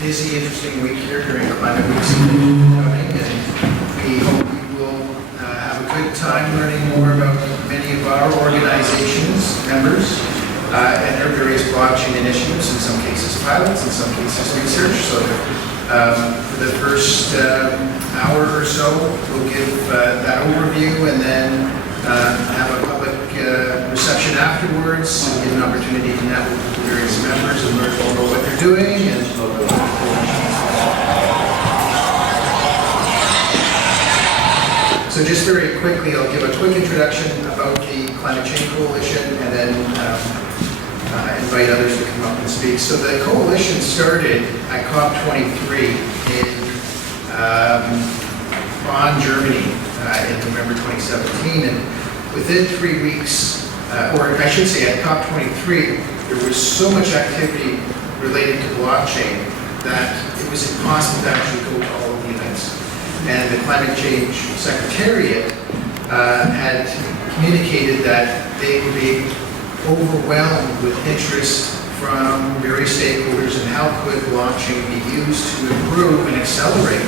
busy, interesting week here during Climate Week coming, and we hope you will have a good time learning more about many of our organizations, members, and their various blockchain initiatives, in some cases pilots, in some cases research. So for the first hour or so, we'll give that overview and then have a public reception afterwards, give an opportunity to network with the various members and learn more about what they're doing. And so just very quickly, I'll give a quick introduction about the Climate Change Coalition and then invite others to come up and speak. So the coalition started at COP23 in Bonn, Germany in November 2017, and within 3 weeks, or I should say at COP23, there was so much activity related to blockchain that it was impossible to actually go to all of the events. And the Climate Change Secretariat had communicated that they would be overwhelmed with interest from various stakeholders in how could blockchain be used to improve and accelerate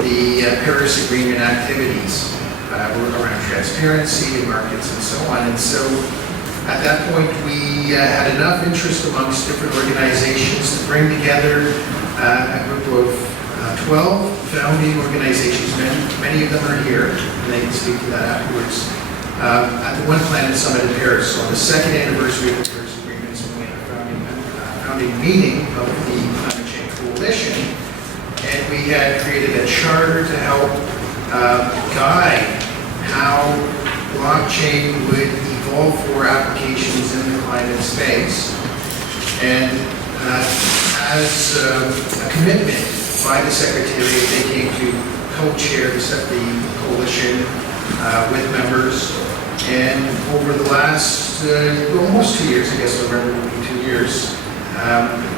the Paris Agreement activities around transparency in markets and so on. And so at that point we had enough interest amongst different organizations to bring together a group of 12 founding organizations. Many of them are here, and they can speak to that afterwards. At the One Planet Summit in Paris, on the second anniversary of the Paris Agreement, when we had a founding meeting of the Climate Change Coalition, and we had created a charter to help guide how blockchain would evolve for applications in the climate space. And as a commitment by the Secretariat, they came to co-chair the coalition with members. And over the last almost 2 years, I guess November will be 2 years,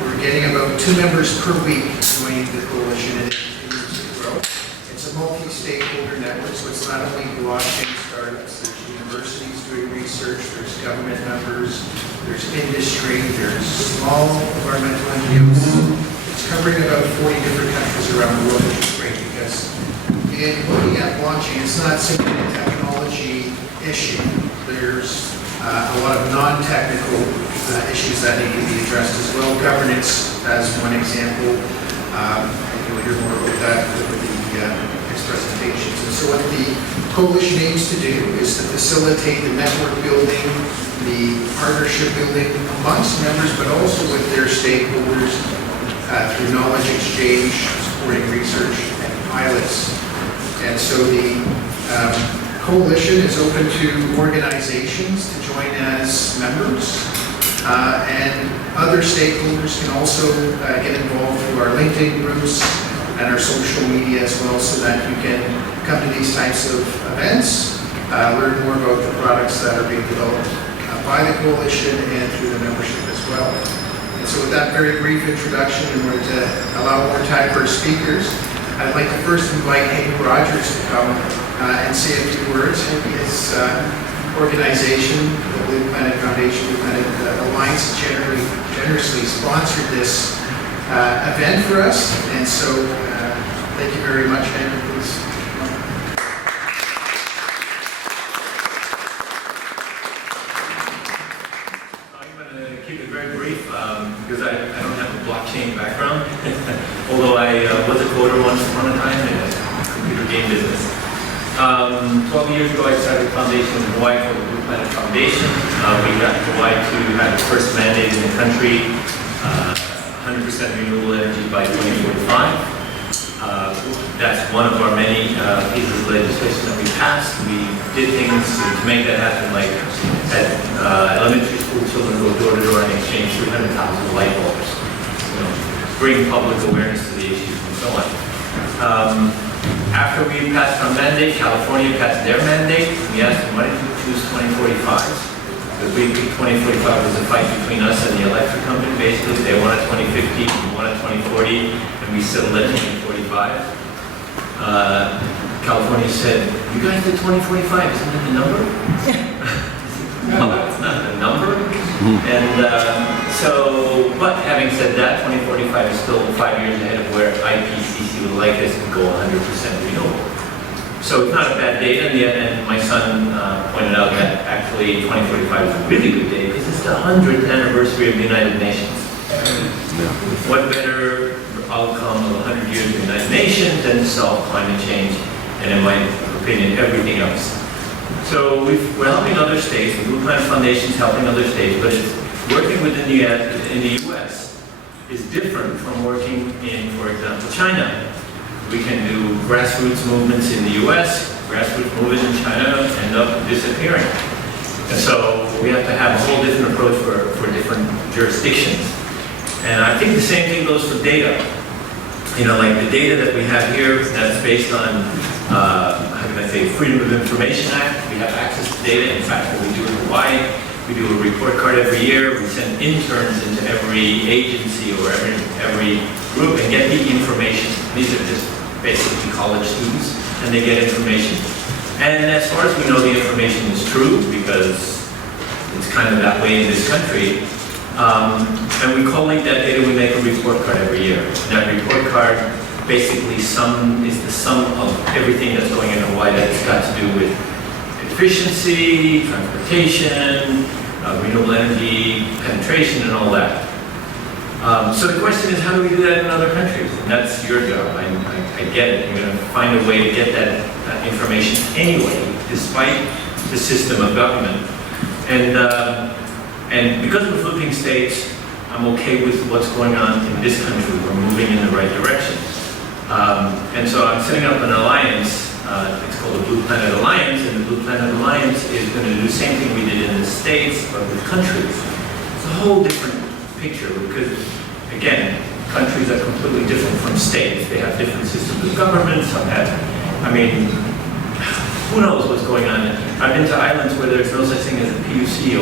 we're getting about 2 members per week joining the coalition, and it continues to grow. It's a multi-stakeholder network, so it's not only blockchain startups, there's universities doing research, there's government members, there's industry, there's small environmental NGOs. It's covering about 40 different countries around the world, which is great because in looking at blockchain, it's not simply a technology issue. There's a lot of non-technical issues that need to be addressed as well. Governance, as one example, and you'll hear more about that over the next presentations. And so what the coalition aims to do is to facilitate the network building, the partnership building amongst members, but also with their stakeholders through knowledge exchange, supporting research and pilots. And so the coalition is open to organizations to join as members, and other stakeholders can also get involved through our LinkedIn groups and our social media as well, so that you can come to these types of events, learn more about the products that are being developed by the coalition and through the membership as well. And so with that very brief introduction, in order to allow more time for our speakers, I'd like to first invite Hank Rogers to come and say a few words. His organization, the Blue Planet Foundation, Blue Planet Alliance, generously sponsored this event for us. And so thank you very much, Hank. Please. Because I don't have a blockchain background, although I was a coder once upon a time in a computer game business. 12 years ago, I started a foundation in Hawaii called the Blue Planet Foundation. We got Hawaii to have the first mandate in the country, 100% renewable energy by 2045. That's one of our many pieces of legislation that we passed. We did things to make that happen, like had elementary school children go door to door and exchange 300,000 light bulbs. Bring public awareness to the issues and so on. After we passed our mandate, California passed their mandate. We asked them, why did you choose 2045? Because we think 2045 was a fight between us and the electric company. Basically, they wanted 2050, we wanted 2040, and we settled at 2045. California said, you guys did 2045, isn't that the number? No, it's not the number. And So, but having said that, 2045 is still 5 years ahead of where IPCC would like us to go 100% renewable. So it's not a bad date, and my son pointed out that actually 2045 is a really good day because it's the 100th anniversary of the United Nations. What better outcome of 100 years of the United Nations than to solve climate change, and in my opinion, everything else. So we're helping other states, the Blue Planet Foundation is helping other states, but it's working within the US is different from working in, for example, China. We can do grassroots movements in the US, grassroots movements in China end up disappearing. And so we have to have a whole different approach for different jurisdictions. And I think the same thing goes for data. You know, like the data that we have here, that's based on, how can I say, Freedom of Information Act. We have access to data. In fact, what we do in Hawaii, we do a report card every year. We send interns into every agency or every group and get the information. These are just basically college students, and they get information. And as far as we know, the information is true because it's kind of that way in this country. And we collate that data, we make a report card every year. And that report card basically is the sum of everything that's going in Hawaii that's got to do with efficiency, transportation, renewable energy, penetration, and all that. So the question is, how do we do that in other countries? And that's your job. I get it. You're going to find a way to get that information anyway, despite the system of government. And because we're flipping states, I'm okay with what's going on in this country. We're moving in the right direction. And so I'm setting up an alliance. It's called the Blue Planet Alliance, and the Blue Planet Alliance is going to do the same thing we did in the States, but with countries. It's a whole different picture because, again, countries are completely different from states. They have different systems of government. Some have, I mean, who knows what's going on. I've been to islands where there's no such thing as a PUC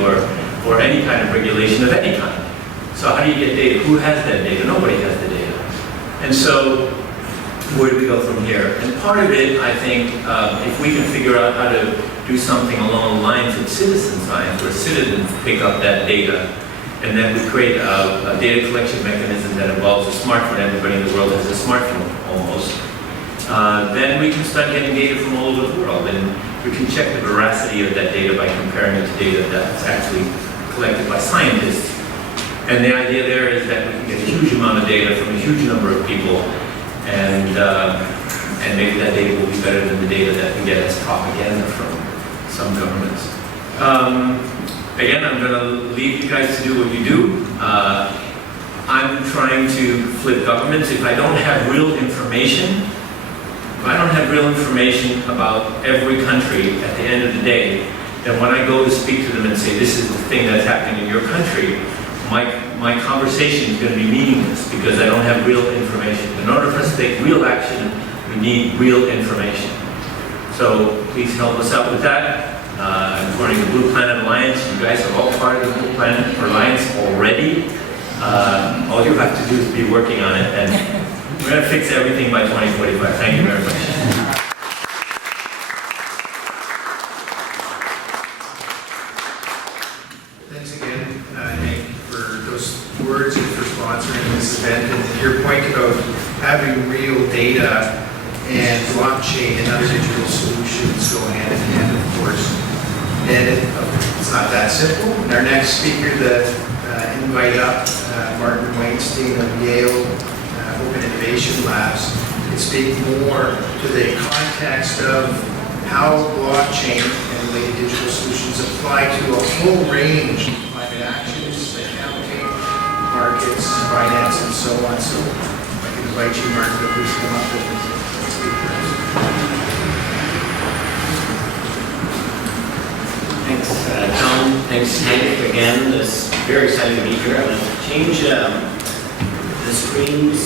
or any kind of regulation of any kind. So how do you get data? Who has that data? Nobody has the data. And so where do we go from here? And part of it, I think, if we can figure out how to do something along the lines of citizen science, where citizens pick up that data, and then we create a data collection mechanism that involves a smartphone. Everybody in the world has a smartphone, almost. Then we can start getting data from all over the world, and we can check the veracity of that data by comparing it to data that's actually collected by scientists. And the idea there is that we can get a huge amount of data from a huge number of people, and maybe that data will be better than the data that we get as propaganda from some governments. Again, I'm going to leave you guys to do what you do. I'm trying to flip governments. If I don't have real information, about every country at the end of the day, then when I go to speak to them and say, this is the thing that's happening in your country, my conversation is going to be meaningless because I don't have real information. In order for us to take real action, we need real information. So please help us out with that. According to the Blue Planet Alliance, you guys are all part of the Blue Planet Alliance already. All you have to do is be working on it, and we're going to fix everything by 2045. Thank you very much. Thanks again, Nick, for those words and for sponsoring this event. And your point about having real data and blockchain and other digital solutions go hand in hand, of course. And it's not that simple. And our next speaker that invite up, Martin Weinstein of Yale Open Innovation Labs, can speak more to the context of how blockchain and related digital solutions apply to a whole range of climate actions, accounting, markets, finance, and so on. So I can invite you, Martin, to please come up and speak for us. Thanks, Tom. Thanks, Nick, again. It's very exciting to be here. I'm going to change the screens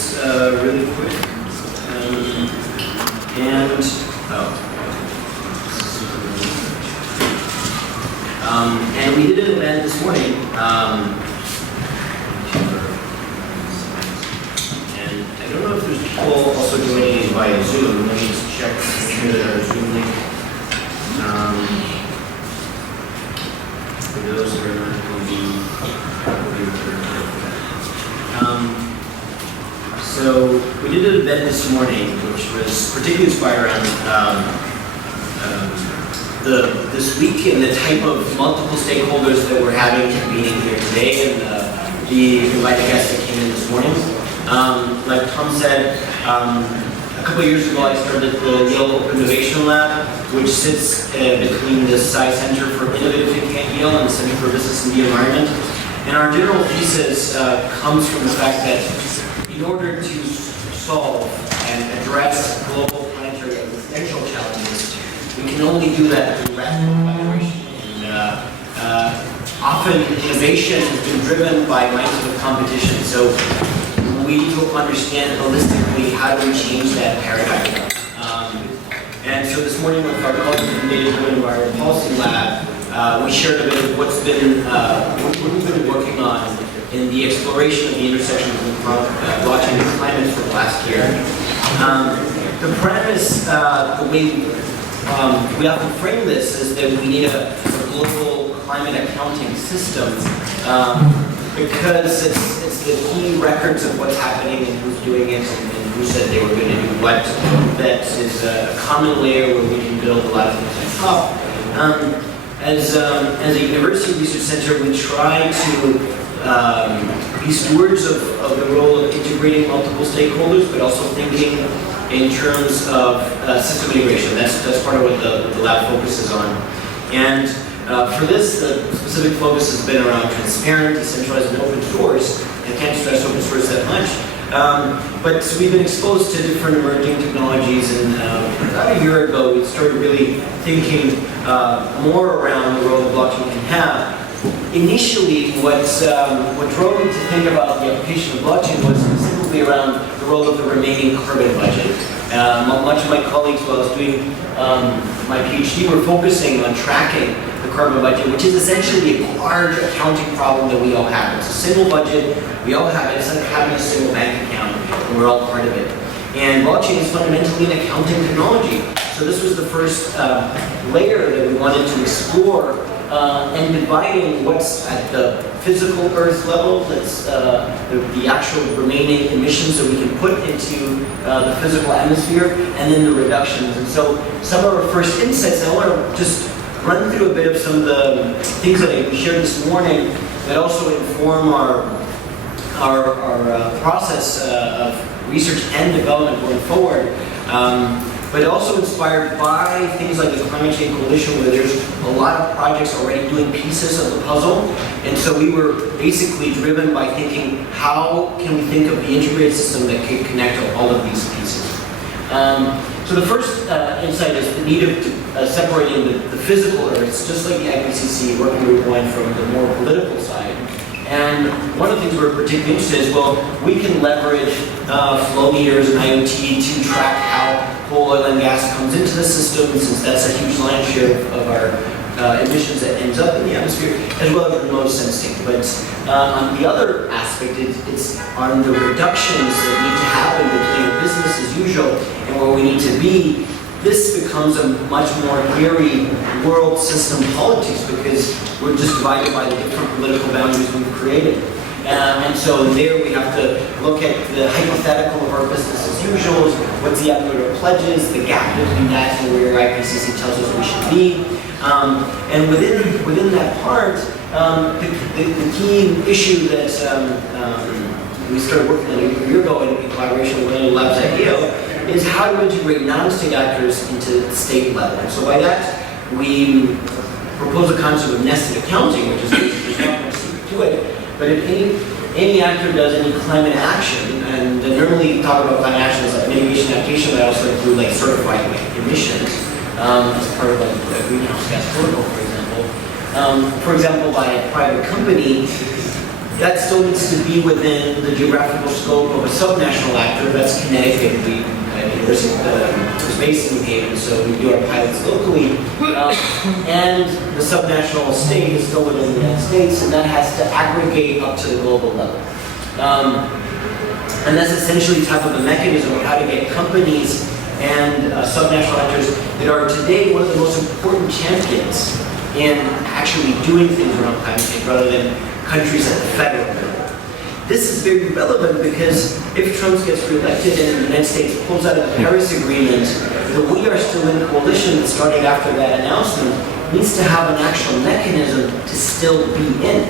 really quick. And we did an event this morning. And I don't know if there's people also joining via Zoom. Let me just check the Zoom link. For those that are not going to be So we did an event this morning, which was particularly inspired around this week and the type of multiple stakeholders that we're having convening here today, and the invited guests that came in this morning. Like Tom said, a couple of years ago I started the Yale Open Innovation Lab, which sits between the Sci Center for Innovative Thinking at Yale and the Center for Business and the Environment. And our general thesis comes from the fact that in order to solve and address global planetary existential challenges, we can only do that through rapid collaboration. And often innovation has been driven by minds of competition. So we need to understand holistically how do we change that paradigm. And so this morning with our colleagues in the Data-Driven Environment Policy Lab, we shared a bit of what we've been working on in the exploration of the intersections of blockchain and climate for the last year. The premise, the way we often frame this is that we need a global climate accounting system because it's the key records of what's happening and who's doing it and who said they were going to do what. That is a common layer where we can build a lot of things on top. As a university research center, we try to be stewards of the role of integrating multiple stakeholders, but also thinking in terms of system integration. That's part of what the lab focuses on. And for this, the specific focus has been around transparent, decentralized, and open source. I can't stress open source that much. But we've been exposed to different emerging technologies, and about a year ago, we started really thinking more around the role that blockchain can have. Initially, what drove me to think about the application of blockchain was specifically around the role of the remaining carbon budget. Much of my colleagues, while I was doing my PhD, were focusing on tracking the carbon budget, which is essentially a large accounting problem that we all have. It's a single budget, we all have it. It's like having a single bank account, and we're all part of it. And blockchain is fundamentally an accounting technology. So this was the first layer that we wanted to explore, and dividing what's at the physical Earth level, that's the actual remaining emissions that we can put into the physical atmosphere, and then the reductions. And so some of our first insights, and I want to just run through a bit of some of the things that I shared this morning that also inform our process of research and development going forward. But also inspired by things like the Climate Change Coalition, where there's a lot of projects already doing pieces of the puzzle. And so we were basically driven by thinking, how can we think of the integrated system that can connect all of these pieces? So the first insight is the need of separating the physical Earths, just like the IPCC working group went from the more political side. And one of the things we're particularly interested in is, well, we can leverage flow meters and IoT to track how coal, oil, and gas comes into the system, since that's a huge lion's share of our emissions that ends up in the atmosphere, as well as remote sensing. But on the other aspect, it's on the reductions that need to happen between business as usual and where we need to be. This becomes a much more hairy world system politics, because we're just divided by the different political boundaries we've created. And so there we have to look at the hypothetical of our business as usual, what's the Ecuador pledges, the gap between that and where IPCC tells us we should be. And within that part, the key issue that we started working on a year ago in collaboration with one of the labs at Yale is how to integrate non-state actors into the state level. And so by that, we propose a concept of nested accounting, which is there's not much secret to it. But if any actor does any climate action, and normally talk about climate action as like mitigation adaptation, but I also include like certifying emissions as part of like the greenhouse gas protocol, for example. For example, by a private company, that still needs to be within the geographical scope of a subnational actor. That's Connecticut. University is based in New Haven, so we do our pilots locally. And the subnational state is still within the United States, and that has to aggregate up to the global level. And that's essentially type of the mechanism of how to get companies and subnational actors that are today one of the most important champions in actually doing things around climate change, rather than countries at the federal level. this is very relevant because if Trump gets reelected and the United States pulls out of the Paris Agreement, that we are still in coalition starting after that announcement needs to have an actual mechanism to still be in,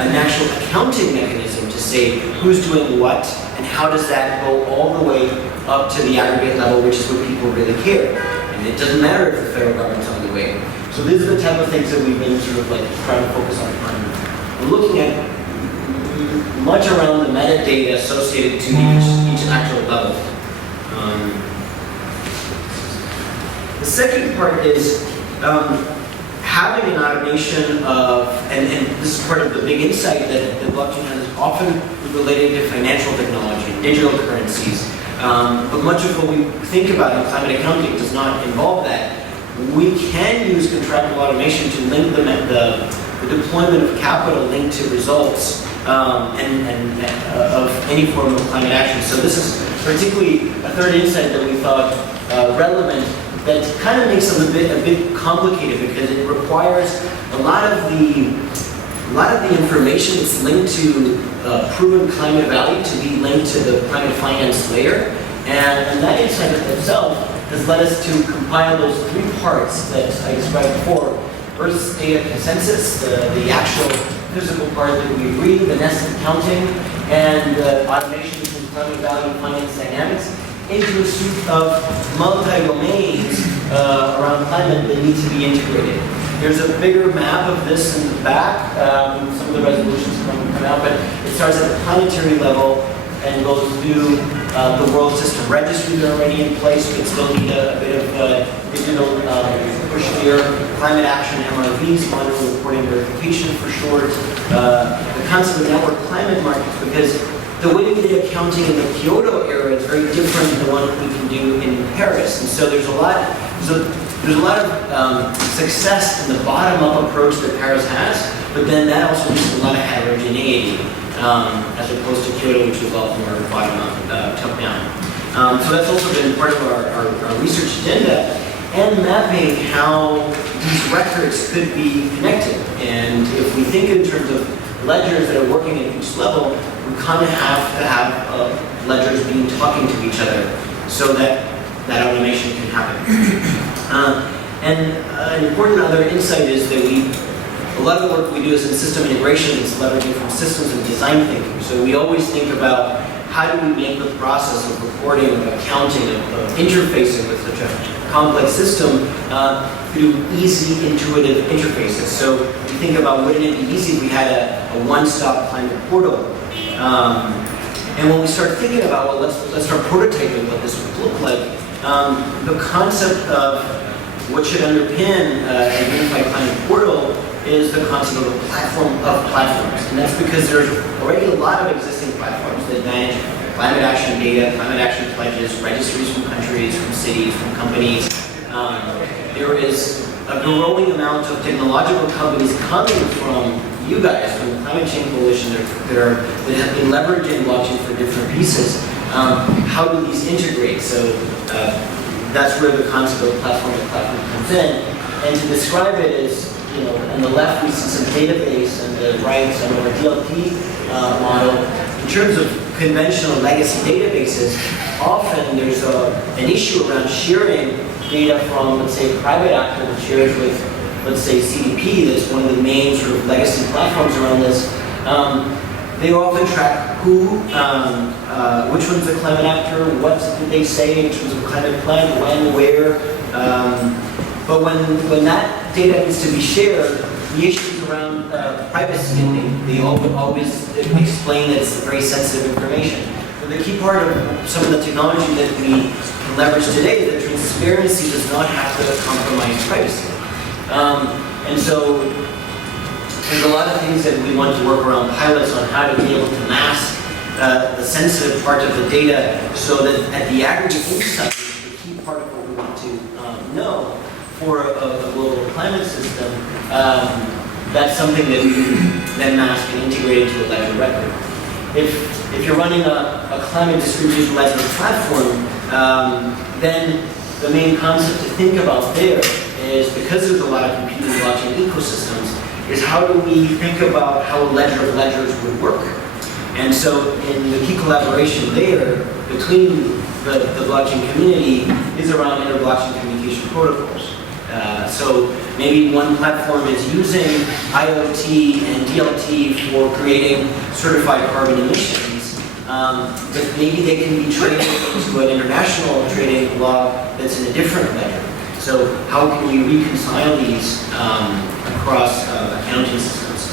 an actual accounting mechanism to say who's doing what and how does that go all the way up to the aggregate level, which is what people really care. And it doesn't matter if the federal government's on the way. So these are the type of things that we've been sort of like trying to focus on. We're looking at much around the metadata associated to each actual level. The second part is having an automation of, and this is part of the big insight that the blockchain has, often related to financial technology, digital currencies. But much of what we think about in climate accounting does not involve that. We can use contractual automation to link the deployment of capital linked to results of any form of climate action. So this is particularly a third insight that we thought relevant, that kind of makes it a bit complicated because it requires a lot of the information that's linked to proven climate value to be linked to the climate finance layer. And that insight itself has led us to compile those three parts that I described before. First, data consensus, the actual physical part that we agree, the nested counting, and automation between climate value and finance dynamics, into a suite of multi-domains around climate that need to be integrated. There's a bigger map of this in the back. Some of the resolutions come out, but it starts at the planetary level and goes through the world system registries are already in place, but still need a bit of digital push here. Climate action MRVs, monitoring, reporting, verification for short. The concept of network climate markets, because the way we did accounting in the Kyoto era is very different than the one we can do in Paris. And so there's a lot of success in the bottom-up approach that Paris has, but then that also leads to a lot of heterogeneity, as opposed to Kyoto, which was all more bottom-up, top-down. So that's also been part of our research agenda, and mapping how these records could be connected. And if we think in terms of ledgers that are working at each level, we kind of have to have ledgers being talking to each other so that that automation can happen. And an important other insight is that a lot of the work we do is in system integration. It's leveraging from systems and design thinking. So we always think about how do we make the process of reporting, of accounting, of interfacing with such a complex system through easy, intuitive interfaces. So we think about wouldn't it be easy if we had a one-stop climate portal. And when we start thinking about, well, let's start prototyping what this would look like, the concept of what should underpin a unified climate portal is the concept of a platform of platforms. And that's because there's already a lot of existing platforms that manage climate action data, climate action pledges, registries from countries, from cities, from companies. There is a growing amount of technological companies coming from you guys, from the Climate Change Coalition, that have been leveraging blockchain for different pieces. How do these integrate? So that's where the concept of platform to platform comes in. And to describe it is, on the left we see some database, and the right some of our DLT model. In terms of conventional legacy databases, often there's an issue around sharing data from, let's say, a private actor that shares with, let's say, CDP, that's one of the main sort of legacy platforms around this. They often track who, which one's the climate actor, what did they say in terms of climate plan, when, where. But when that data needs to be shared, the issues around privacy, and they always explain that it's very sensitive information. But the key part of some of the technology that we can leverage today is that transparency does not have to compromise privacy. And so there's a lot of things that we want to work around, pilots on how to be able to mask the sensitive part of the data so that at the aggregate insight, the key part of what we want to know for a global climate system, that's something that we can then mask and integrate into a ledger record. If you're running a climate distributed ledger platform, then the main concept to think about there is, because there's a lot of competing blockchain ecosystems, is how do we think about how a ledger of ledgers would work? And so in the key collaboration there between the blockchain community is around inter-blockchain communication protocols. So maybe one platform is using IoT and DLT for creating certified carbon emissions, but maybe they can be traded into an international trading law that's in a different ledger. So how can we reconcile these across accounting systems?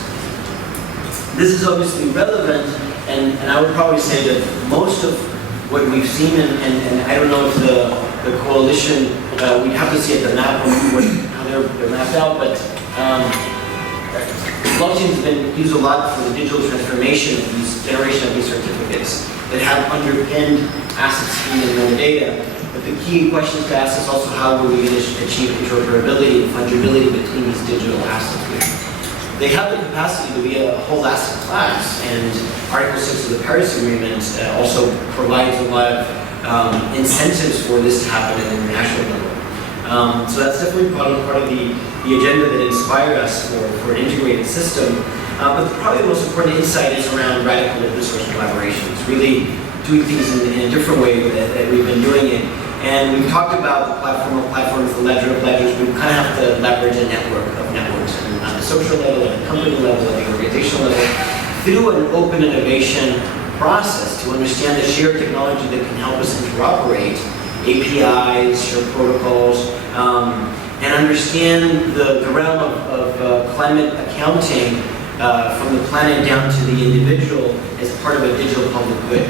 This is obviously relevant, and I would probably say that most of what we've seen, and I don't know if the coalition, we'd have to see at the map how they're mapped out, but blockchain has been used a lot for the digital transformation of these generation of these certificates that have underpinned asset scheme and metadata. But the key questions to ask is also how will we achieve interoperability and fungibility between these digital assets. They have the capacity to be a whole asset class, and Article 6 of the Paris Agreement also provides a lot of incentives for this to happen at the international level. So that's definitely part of the agenda that inspired us for an integrated system. But probably the most important insight is around radical open source collaborations, really doing things in a different way that we've been doing it. And we've talked about the platform of platforms, the ledger of ledgers. We kind of have to leverage a network of networks, and on the social level, at the company level, at the organizational level, through an open innovation process to understand the shared technology that can help us interoperate, APIs, shared protocols, and understand the realm of climate accounting from the planet down to the individual as part of a digital public good.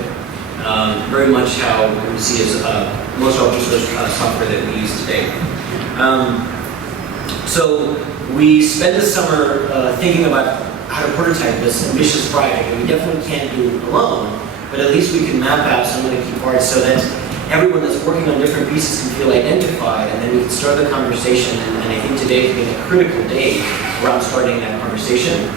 Very much how we see as most open source software that we use today. So we spent the summer thinking about how to prototype this ambitious project, and we definitely can't do it alone, but at least we can map out some of the key parts so that everyone that's working on different pieces can feel identified, and then we can start the conversation. And I think today has been a critical day around starting that conversation.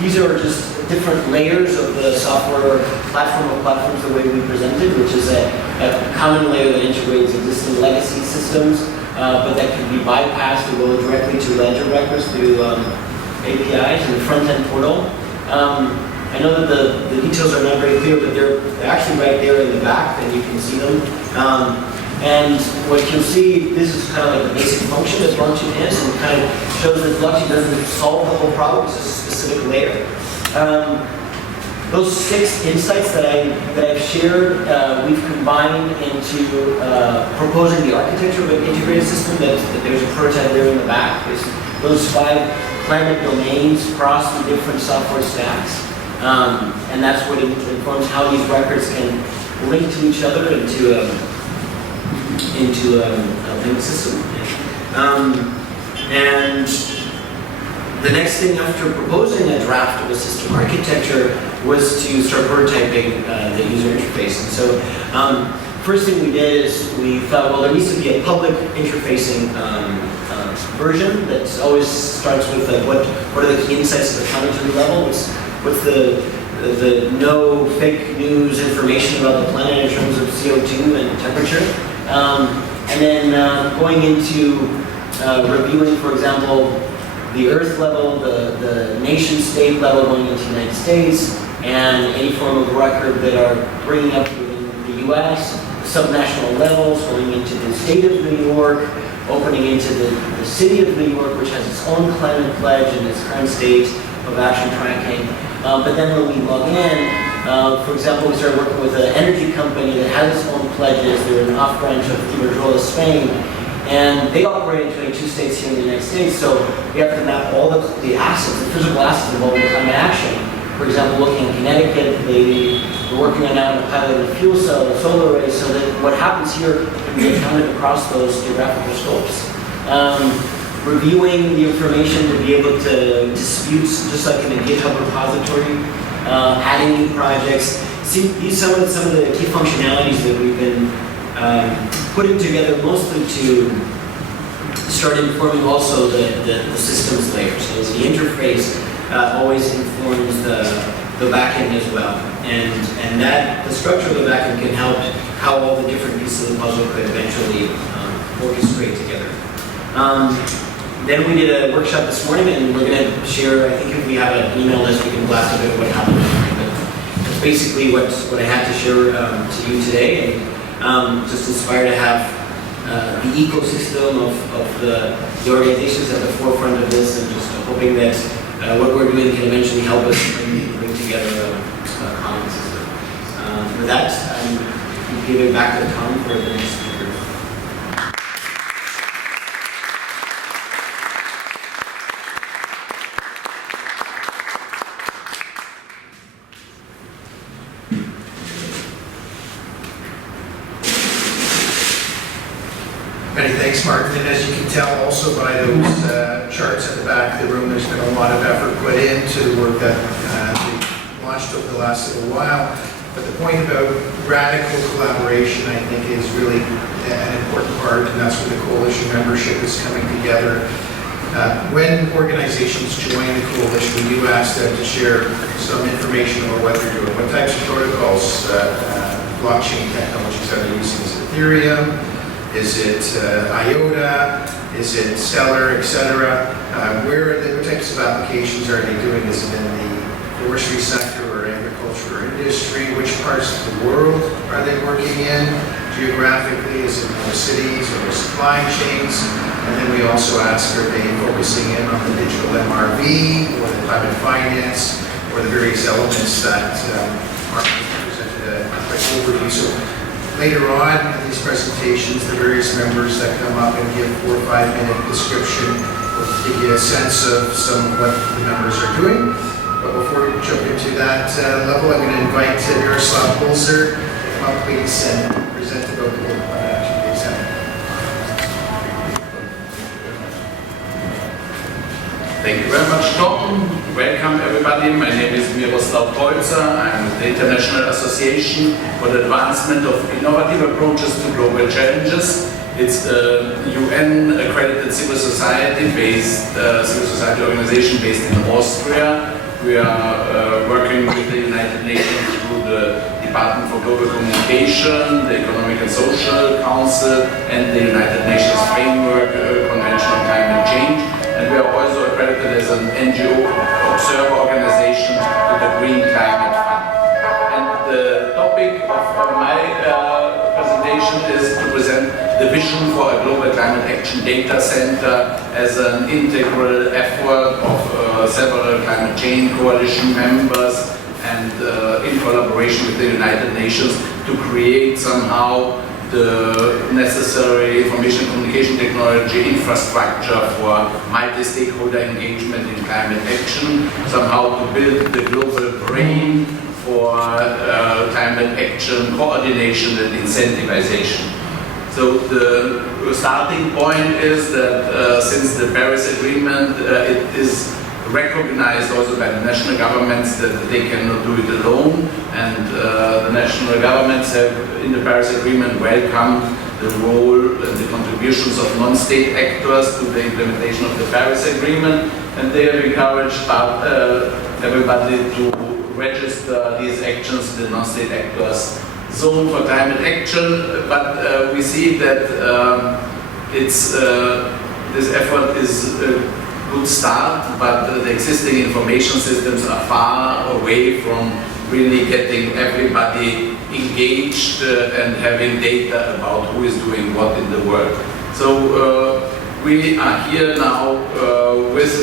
These are just different layers of the software platform of platforms the way we presented, which is a common layer that integrates existing legacy systems, but that can be bypassed to go directly to ledger records through APIs and the front-end portal. I know that the details are not very clear, but they're actually right there in the back, and you can see them. And what you'll see, this is kind of like the basic function that blockchain is, and kind of shows that blockchain doesn't solve the whole problem, it's just a specific layer. Those 6 insights that I've shared, we've combined into proposing the architecture of an integrated system. That there's a prototype there in the back. There's those 5 climate domains across the different software stacks, and that's what informs how these records can link to each other into a linked system. And the next thing after proposing a draft of a system architecture was to start prototyping the user interface. And so first thing we did is we thought, well, there needs to be a public interfacing version that always starts with what are the key insights at the planetary level, what's the no fake news information about the planet in terms of CO2 and temperature. And then going into reviewing, for example, the Earth level, the nation-state level going into the United States, and any form of record that are bringing up in the U.S., subnational levels going into the state of New York, opening into the city of New York, which has its own climate pledge and its current state of action tracking. But then when we log in, for example, we started working with an energy company that has its own pledges. They're an off-branch of Iberdrola, Spain. And they operate in 22 states here in the United States, so we have to map all the assets, the physical assets involved in climate action. For example, looking at Connecticut, we're working on now a pilot of a fuel cell, a solar array, so that what happens here can be accounted across those geographical scopes. Reviewing the information to be able to dispute, just like in a GitHub repository, adding new projects. See, these are some of the key functionalities that we've been putting together mostly to start informing also the systems layer. So the interface always informs the backend as well. And that the structure of the backend can help how all the different pieces of the puzzle could eventually orchestrate together. Then we did a workshop this morning, and we're going to share, I think if we have an email list, we can blast a bit what happened. basically what I had to share to you today, and just inspired to have the ecosystem of the organizations at the forefront of this, and just hoping that what we're doing can eventually help us bring together a common system. With that, I'm give it back to Tom for the next speaker. Many thanks, Martin. And as you can tell also by those charts at the back of the room, there's been a lot of effort put into the work that we launched over the last little while. But the point about radical collaboration, I think, is really an important part, and that's where the coalition membership is coming together. When organizations join the coalition, we do ask them to share some information about what they're doing, what types of protocols, blockchain technologies are they using. Is it Ethereum? Is it IOTA? Is it Stellar, etc.? What types of applications are they doing? Is it in the forestry sector or agriculture or industry? Which parts of the world are they working in? Geographically, is it more cities or more supply chains? And then we also ask, are they focusing in on the digital MRV or the climate finance or the various elements that Mark presented a quick overview. So later on in these presentations, the various members that come up and give 4 or 5 minute description will give you a sense of some of what the members are doing. But before we jump into that level, I'm going to invite Miroslav Polzer to come up, please, and present about the Global Climate Action Day Center. Thank you very much, Tom. Welcome, everybody. My name is Miroslav Polzer. I'm with the International Association for the Advancement of Innovative Approaches to Global Challenges. It's a UN-accredited civil society organization based in Austria. We are working with the United Nations through the Department for Global Communication, the Economic and Social Council, and the United Nations Framework Convention on Climate Change. And we are also accredited as an NGO observer organization to the Green Climate Fund. And the topic of my presentation is to present the vision for a Global Climate Action Data Center as an integral effort of several climate change coalition members and in collaboration with the United Nations to create somehow the necessary information and communication technology infrastructure for multi-stakeholder engagement in climate action, somehow to build the global brain for climate action coordination and incentivization. So the starting point is that since the Paris Agreement, it is recognized also by the national governments that they cannot do it alone, and the national governments have in the Paris Agreement welcomed the role and the contributions of non-state actors to the implementation of the Paris Agreement, and they have encouraged everybody to register these actions in the non-state actors zone for climate action, but we see that this effort is good start, but the existing information systems are far away from really getting everybody engaged and having data about who is doing what in the world. So we are here now with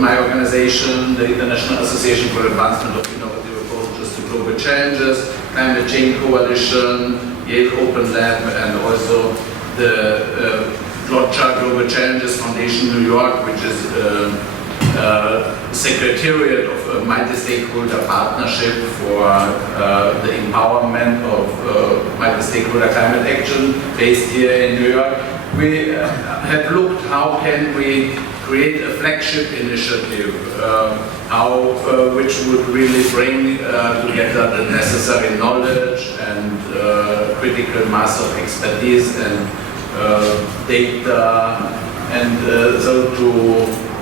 my organization, the International Association for the Advancement of Innovative Approaches to Global Challenges, Climate Change Coalition, Yale Open Lab, and also the GloCha Global Challenges Foundation New York, which is secretariat of a multi-stakeholder partnership for the empowerment of multi-stakeholder climate action based here in New York. We have looked how can we create a flagship initiative, which would really bring together the necessary knowledge and critical mass of expertise and data, and so to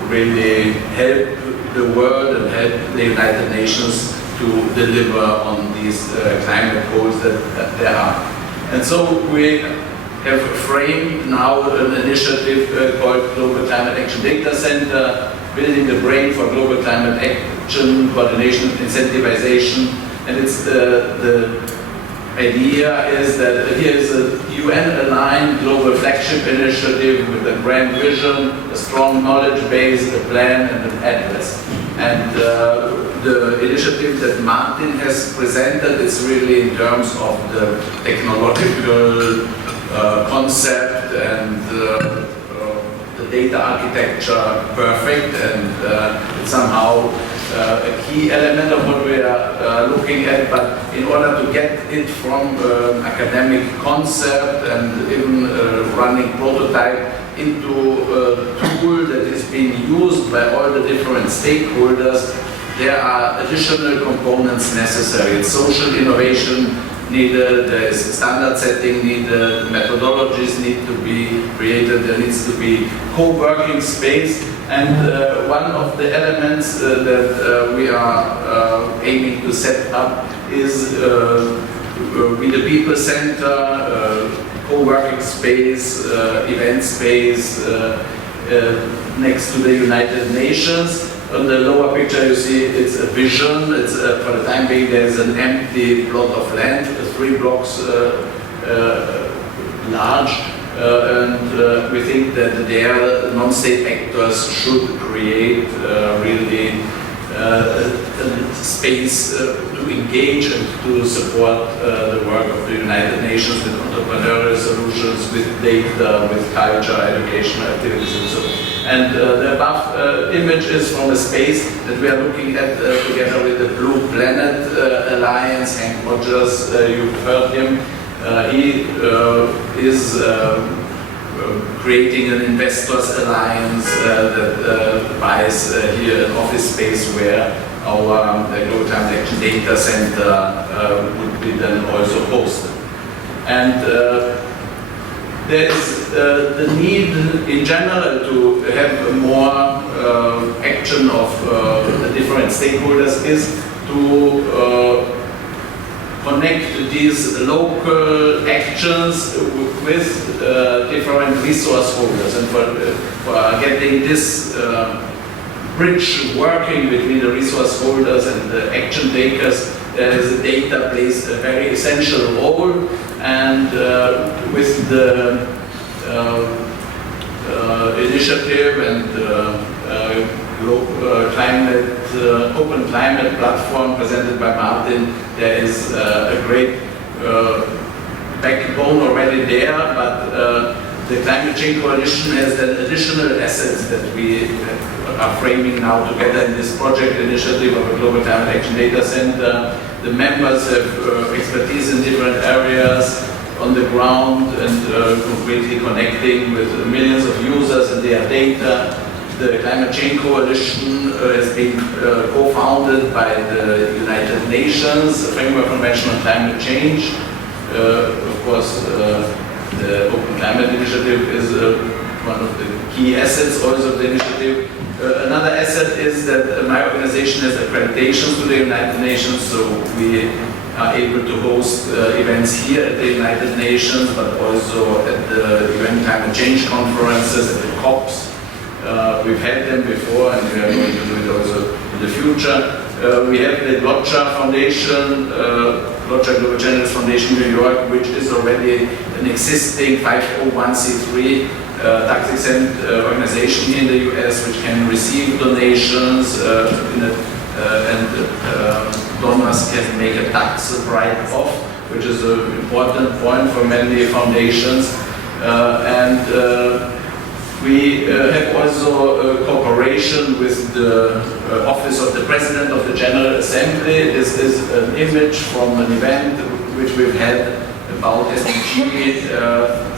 really help the world and help the United Nations to deliver on these climate goals that there are. And so we have framed now an initiative called Global Climate Action Data Center, building the brain for global climate action, coordination, incentivization, And it's the idea is that here is a UN-aligned global flagship initiative with a grand vision, a strong knowledge base, a plan, and an address. And the initiative that Martin has presented is really in terms of the technological concept and the data architecture perfect, and it's somehow a key element of what we are looking at, but in order to get it from academic concept and even running prototype into a tool that is being used by all the different stakeholders, there are additional components necessary. It's social innovation needed, there is standard setting needed, methodologies need to be created, there needs to be co-working space. And one of the elements that we are aiming to set up is with the people center, co-working space, event space next to the United Nations. On the lower picture you see it's a vision. It's for the time being there is an empty plot of land, 3 blocks large. And we think that their non-state actors should create really a space to engage and to support the work of the United Nations with entrepreneurial solutions, with data, with culture, educational activities and so on. And the above image is from a space that we are looking at together with the Blue Planet Alliance. Hank Rogers, you've heard him. He is creating an investors alliance that buys here an office space where our GloCha Action data center would be then also hosted. And there is the need in general to have more action of the different stakeholders is to connect these local actions with different resource holders, and for getting this bridge working between the resource holders and the action takers, the data plays a very essential role. And with the initiative and open climate platform presented by Martin, there is a great backbone already there, but the Climate Change Coalition has then additional assets that we are framing now together in this project initiative of a Global Climate Action Data Center. The members have expertise in different areas on the ground and completely connecting with millions of users and their data. The Climate Change Coalition has been co-founded by the United Nations, a Framework Convention on Climate Change. Of course, the Open Climate Initiative is one of the key assets also of the initiative. Another asset is that my organization has accreditations to the United Nations, so we are able to host events here at the United Nations, but also at the UN Climate Change conferences, at the COPs. We've had them before, and we are going to do it also in the future. We have the GloCha Foundation, GloCha Global Generals Foundation New York, which is already an existing 501c3 tax-exempt organization in the US, which can receive donations and donors can make a tax write-off, which is an important point for many foundations. We have also a cooperation with the Office of the President of the General Assembly. This is an image from an event which we've had about SDG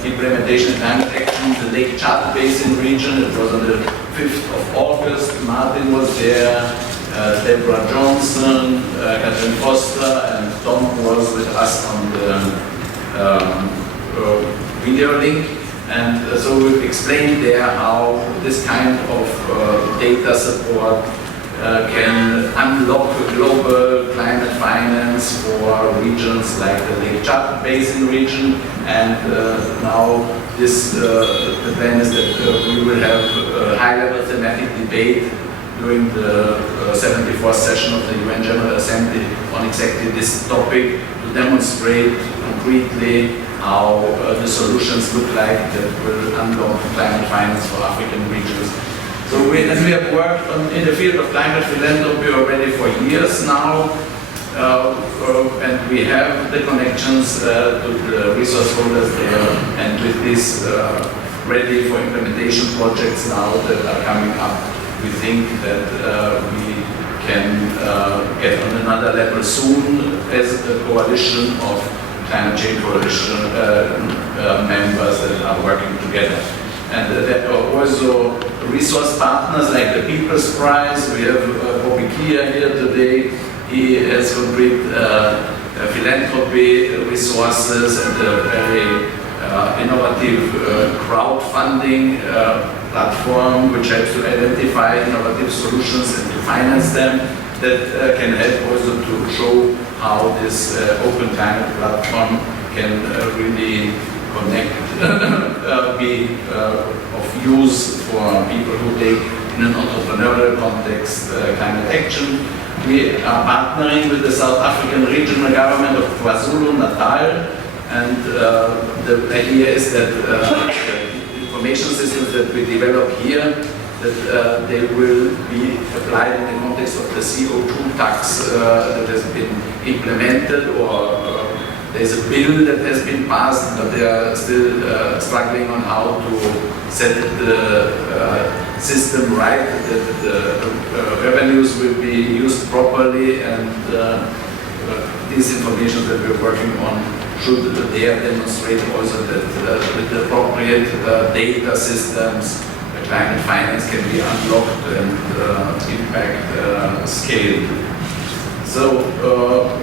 implementation and climate action in the Lake Chad Basin region. It was on the 5th of August. Martin was there, Deborah Johnson, Catherine Foster, and Tom was with us on the video link. And so we've explained there how this kind of data support can unlock global climate finance for regions like the Lake Chad Basin region. And now the plan is that we will have a high-level thematic debate during the 74th session of the UN General Assembly on on exactly this topic to demonstrate concretely how the solutions look like that will unlock climate finance for African regions. So as we have worked in the field of climate philanthropy already for years now, and we have the connections to the resource holders there, and with this ready for implementation projects now that are coming up, we think that we can get on another level soon as a coalition of climate change coalition members that are working together. And there are also resource partners like the People's Prize. We have Bobby Kia here today. He has concrete philanthropy resources and a very innovative crowdfunding platform which helps to identify innovative solutions and to finance them, that can help also to show how this open climate platform can really connect, be of use for people who take in an entrepreneurial context climate action. We are partnering with the South African regional government of KwaZulu-Natal, and the idea is that the information systems that we develop here, that they will be applied in the context of the CO2 tax that has been implemented, or there's a bill that has been passed, but they are still struggling on how to set the system right, that the revenues will be used properly, and these information that we're working on should there demonstrate also that with the appropriate data systems, climate finance can be unlocked and impact scaled. So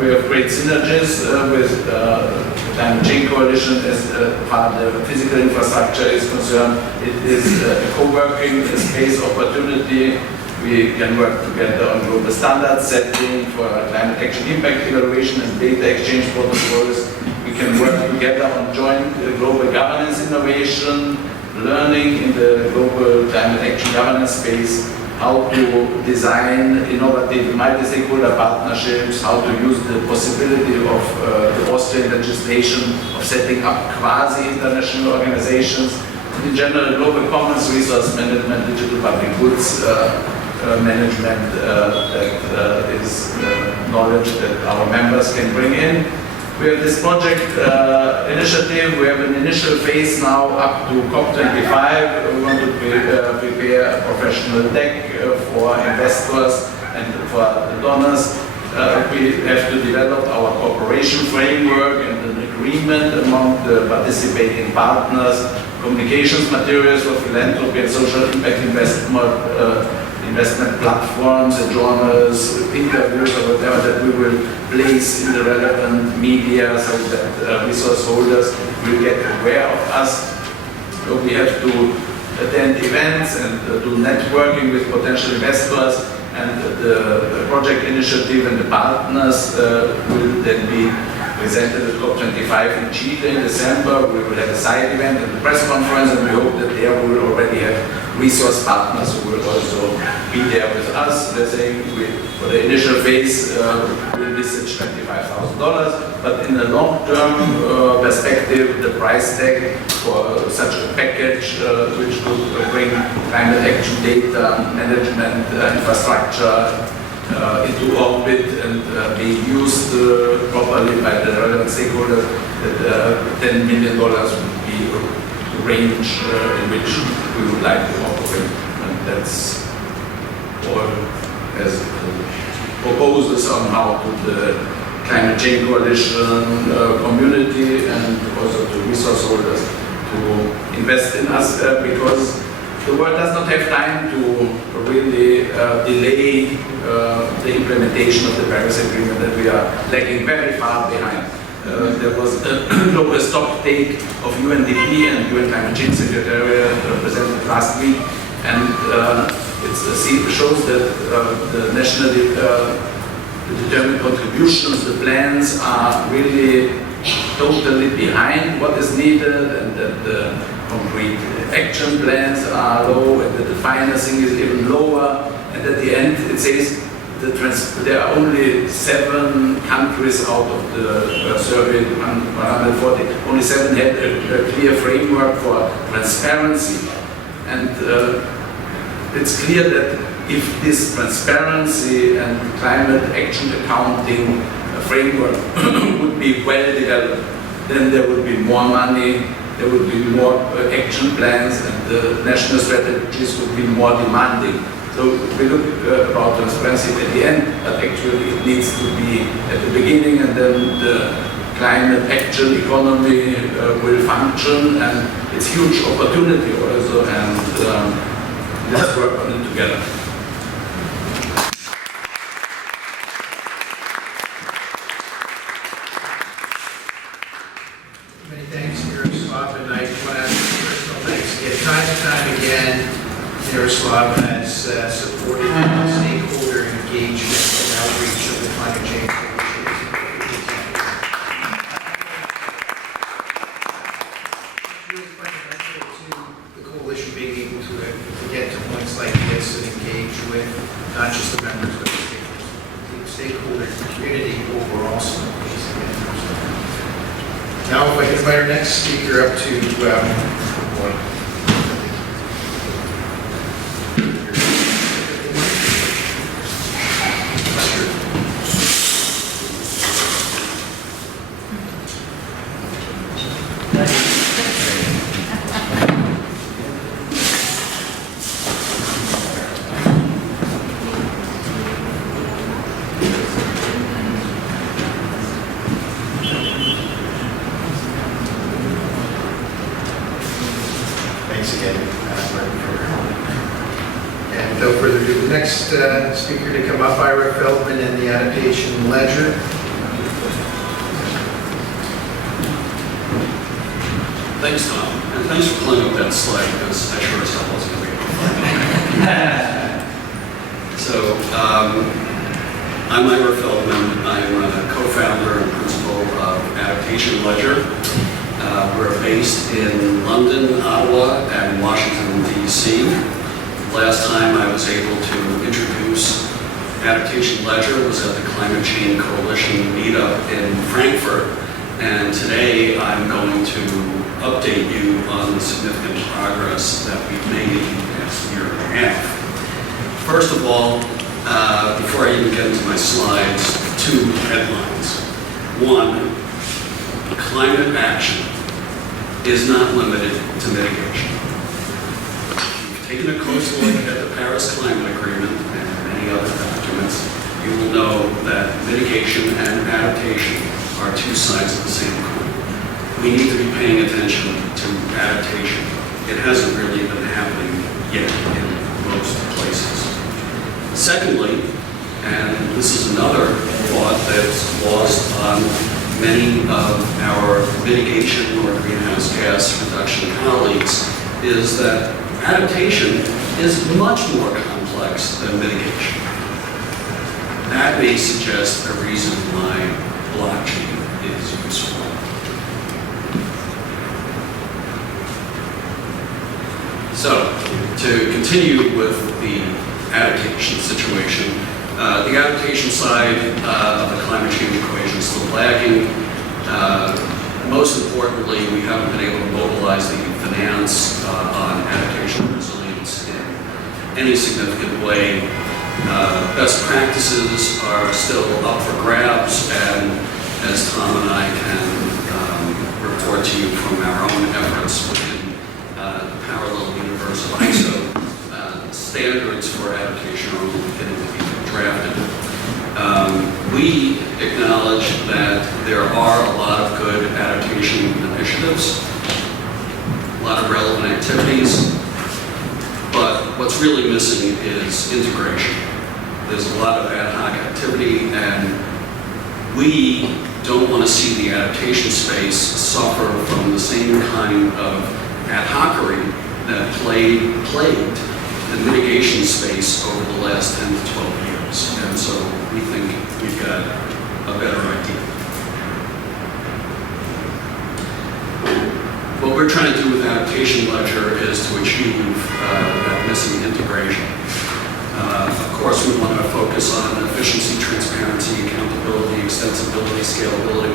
we have great synergies with the Climate Change Coalition as far as the physical infrastructure is concerned. It is a co-working space opportunity. We can work together on global standard setting for climate action impact evaluation and data exchange protocols. We can work together on joint global governance innovation, learning in the global climate action governance space, how to design innovative multi-stakeholder partnerships, how to use the possibility of the Austrian legislation of setting up quasi-international organizations, and in general global commons resource management, digital public goods management, that is knowledge that our members can bring in. We have this project initiative. We have an initial phase now up to COP25. We want to prepare a professional deck for investors and for the donors. We have to develop our cooperation framework and an agreement among the participating partners, communications materials for philanthropy and social impact investment platforms and journals, interviews or whatever that we will place in the relevant media so that resource holders will get aware of us. So we have to attend events and do networking with potential investors, and the project initiative and the partners will then be presented at COP25 in Chile in December. We will have a side event and a press conference, and we hope that there we will already have resource partners who will also be there with us. Let's say for the initial phase, we envisage $25,000, but in the long-term perspective, the price tag for such a package, which would bring climate action data, management, infrastructure into orbit and being used properly by the relevant stakeholders, that $10 million would be the range in which we would like to operate. And that's all as proposals on how to the Climate Change Coalition community and also to resource holders to invest in us, because the world does not have time to really delay the implementation of the Paris Agreement, that we are lagging very far behind. There was a global stock take of UNDP and UN Climate Change Secretariat presented last week, and it shows that the nationally determined contributions, the plans are really totally behind what is needed, and that the concrete action plans are low, and that the financing is even lower, and at the end it says there are only 7 countries out of the survey, 140, only 7 had a clear framework for transparency. And it's clear that if this transparency and climate action accounting framework would be well developed, then there would be more money, there would be more action plans, and the national strategies would be more demanding. So we look about transparency at the end, but actually it needs to be at the beginning, and then the climate action economy will function, and it's huge opportunity also, and let's work on it together. Many thanks, Miroslav, and I want to ask a personal thanks again. Time and time again, Miroslav has supported stakeholder engagement and outreach of the climate change coalition. It's really fundamental to the coalition being able to get to points like this and engage with not just the members, but the stakeholder community overall. So, now, if I can invite our next speaker up to Thanks again, Martin, and without further ado, the next speaker to come up, Ira Feldman and the Adaptation Ledger. Thanks, Tom, and thanks for pulling up that slide, because I sure as hell wasn't going to be able to find it. So, I'm Ira Feldman. I'm a co-founder and principal of Adaptation Ledger. We're based in London, Ottawa, and Washington, D.C. Last time I was able to introduce Adaptation Ledger was at the Climate Change Coalition meetup in Frankfurt, and today I'm going to update you on the significant progress that we've made in the past year and a half. First of all, before I even get into my slides, 2 headlines. 1, climate action is not limited to mitigation. If you've taken a close look at the Paris Climate Agreement and many other documents, you will know that mitigation and adaptation are 2 sides of the same coin. We need to be paying attention to adaptation. It hasn't really been happening yet in most places. Secondly, and this is another thought that's lost on many of our mitigation or greenhouse gas reduction colleagues, is that adaptation is much more complex than mitigation. That may suggest a reason why blockchain is useful. So, to continue with the adaptation situation, the adaptation side of the climate change equation is still lagging. Most importantly, we haven't been able to mobilize the finance on adaptation and resilience in any significant way. Best practices are still up for grabs, and as Tom and I can report to you from our own efforts within the parallel universe of ISO, standards for adaptation are only beginning to be drafted. We acknowledge that there are a lot of good adaptation initiatives, a lot of relevant activities, but what's really missing is integration. There's a lot of ad hoc activity, and we don't want to see the adaptation space suffer from the same kind of ad hocery that plagued the mitigation space over the last 10 to 12 years. And so we think we've got a better idea. What we're trying to do with Adaptation Ledger is to achieve that missing integration. Of course, we want to focus focus on efficiency, transparency, accountability, extensibility, scalability,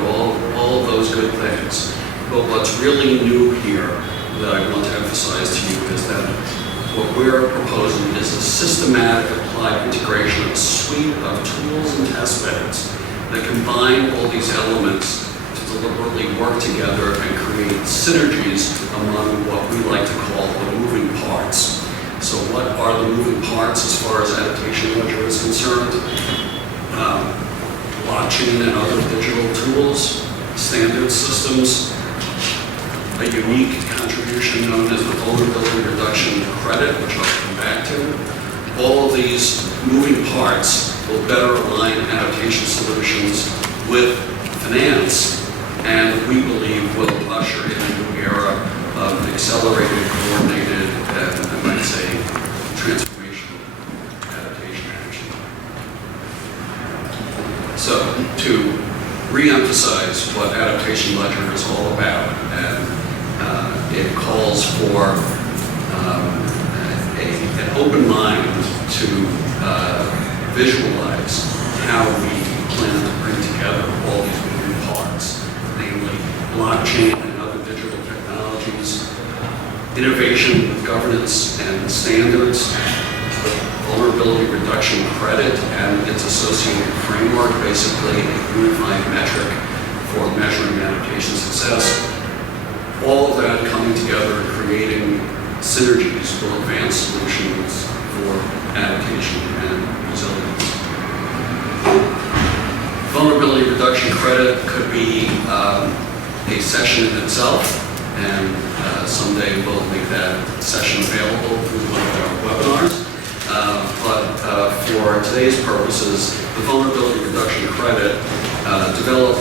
all of those good things. But what's really new here that I want to emphasize to you is that what we're proposing is a systematic applied integration of a suite of tools and test beds that combine all these elements to deliberately work together and create synergies among what we like to call the moving parts. So what are the moving parts as far as adaptation ledger is concerned? Blockchain and other digital tools, standard systems, a unique contribution known as the vulnerability reduction credit, which I'll come back to. All of these moving parts will better align adaptation solutions with finance, and we believe will usher in a new era of accelerated, coordinated, and I might say transformational adaptation action. So to re-emphasize what adaptation ledger is all about, and it calls for an open mind to visualize how we plan to bring together all these moving parts, namely blockchain and other digital technologies, innovation, governance, and standards, the vulnerability reduction credit and its associated framework, basically a unified metric for measuring adaptation success. All of that coming together and creating synergies will advance solutions for adaptation and resilience. Vulnerability reduction credit could be a session in itself, and someday we'll make that session available through one of our webinars. But for today's purposes, the vulnerability reduction credit developed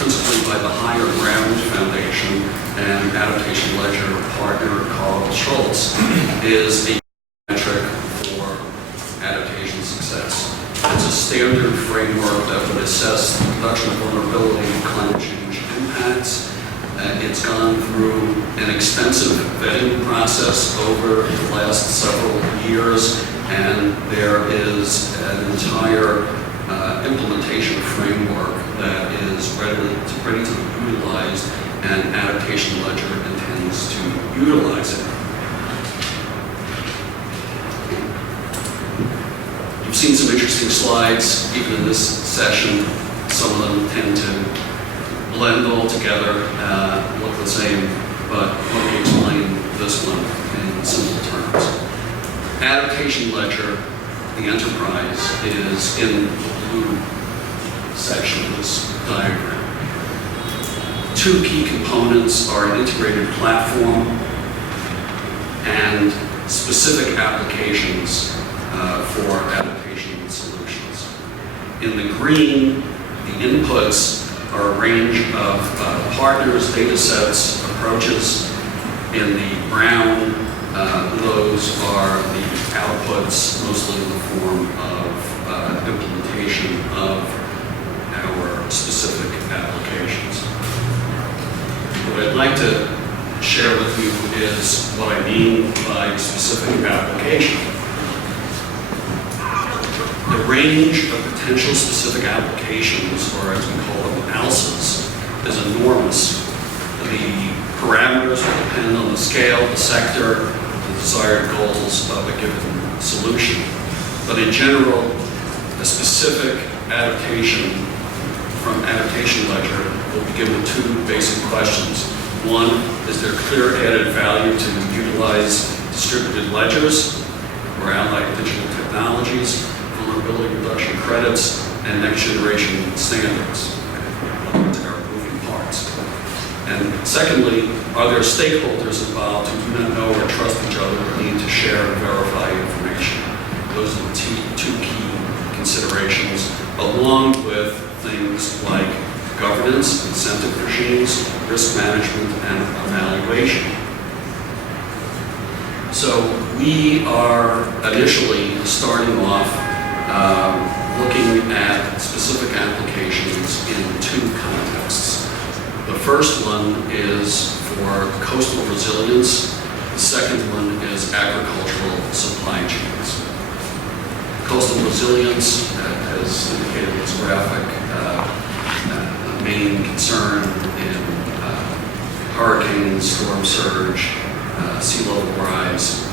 principally by the Higher Ground Foundation and Adaptation Ledger partner Carl Schultz, is a metric for adaptation success. It's a standard framework that would assess the reduction of vulnerability and climate change impacts. It's gone through an extensive vetting process over the last several years, and there is an entire implementation framework that is ready to be utilized, and Adaptation Ledger intends to utilize it. You've seen some interesting slides, even in this session. Some of them tend to blend all together, look the same, but let me explain this one in simple terms. Adaptation Ledger, the enterprise, is in the blue section of this diagram. Two key components are an integrated platform and specific applications for adaptation solutions. In the green, the inputs are a range of partners, data sets, approaches. In the brown, those are the outputs, mostly in the form of implementation of our specific applications. What I'd like to share with you is what I mean by specific application. The range of potential specific applications, or as we call them, ALSs, is enormous. The parameters will depend on the scale, the sector, the desired goals of a given solution. But in general, a specific adaptation from Adaptation Ledger will be given two basic questions. One, is there clear added value to utilize distributed ledgers or allied digital technologies, vulnerability reduction credits, and next generation standards? Our moving parts. And secondly, are there stakeholders involved who do not know or trust each other or need to share and verify information? Those are the two key considerations, along with things like governance, incentive regimes, risk management, and evaluation. So we are initially starting off looking at specific applications in two contexts. The first one is for coastal resilience. The second one is agricultural supply chains. Coastal resilience, as indicated in this graphic, a main concern in hurricanes, storm surge, sea level rise.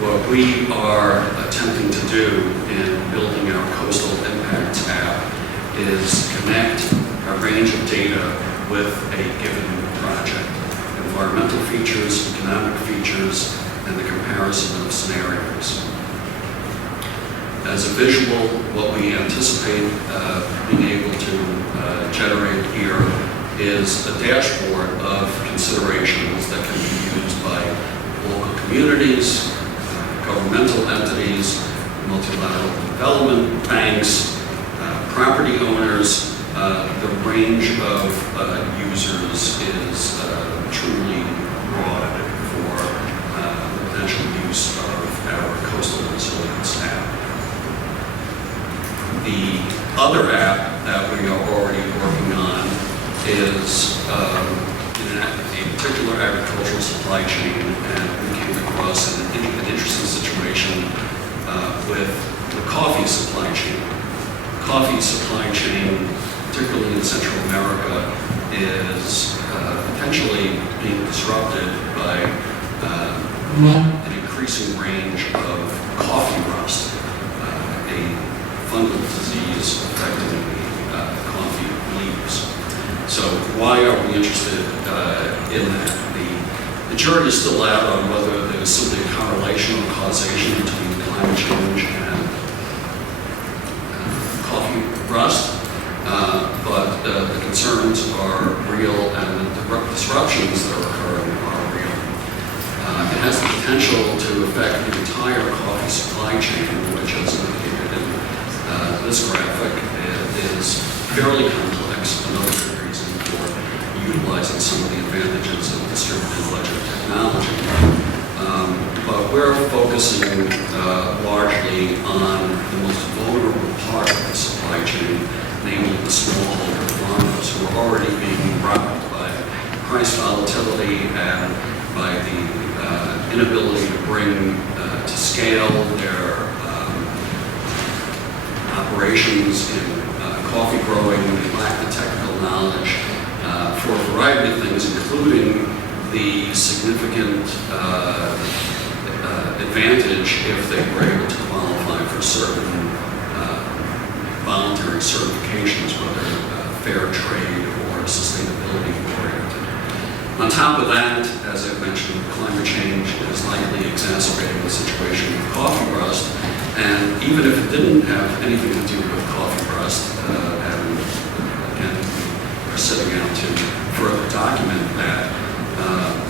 What we are attempting to do in building our Coastal Impacts app is connect a range of data with a given project. Environmental features, economic features, and the comparison of scenarios. As a visual, what we anticipate being able to generate here is a dashboard of considerations that can be used by local communities, governmental entities, multilateral development banks, property owners. The range of users is truly broad for the potential use of our Coastal Resilience app. The other app that we are already working on is in a particular agricultural supply chain, and we came across an interesting situation with the coffee supply chain. Coffee supply chain, particularly in Central America, is potentially being disrupted by an increasing range of coffee rust, a fungal disease affecting the coffee leaves. So why are we interested in that? The jury is still out on whether there's simply a correlation or causation between climate change and coffee rust, but the concerns are real and the disruptions that are occurring are real. It has the potential to affect the entire coffee supply chain, which, as indicated in this graphic, is fairly complex. Another good reason for utilizing some of the advantages of distributed ledger technology. But we're focusing largely on the most vulnerable part of the supply chain, namely the smallholder farmers who are already being robbed by price volatility and by the inability to bring to scale their operations in coffee growing. They lack the technical knowledge for a variety of things, including the significant advantage if they were able to qualify for certain voluntary certifications, whether fair trade or sustainability oriented. On top of that, as I mentioned, climate change is likely exacerbating the situation with coffee rust, and even if it didn't have anything to do with coffee rust, and again, we're setting out to further document that,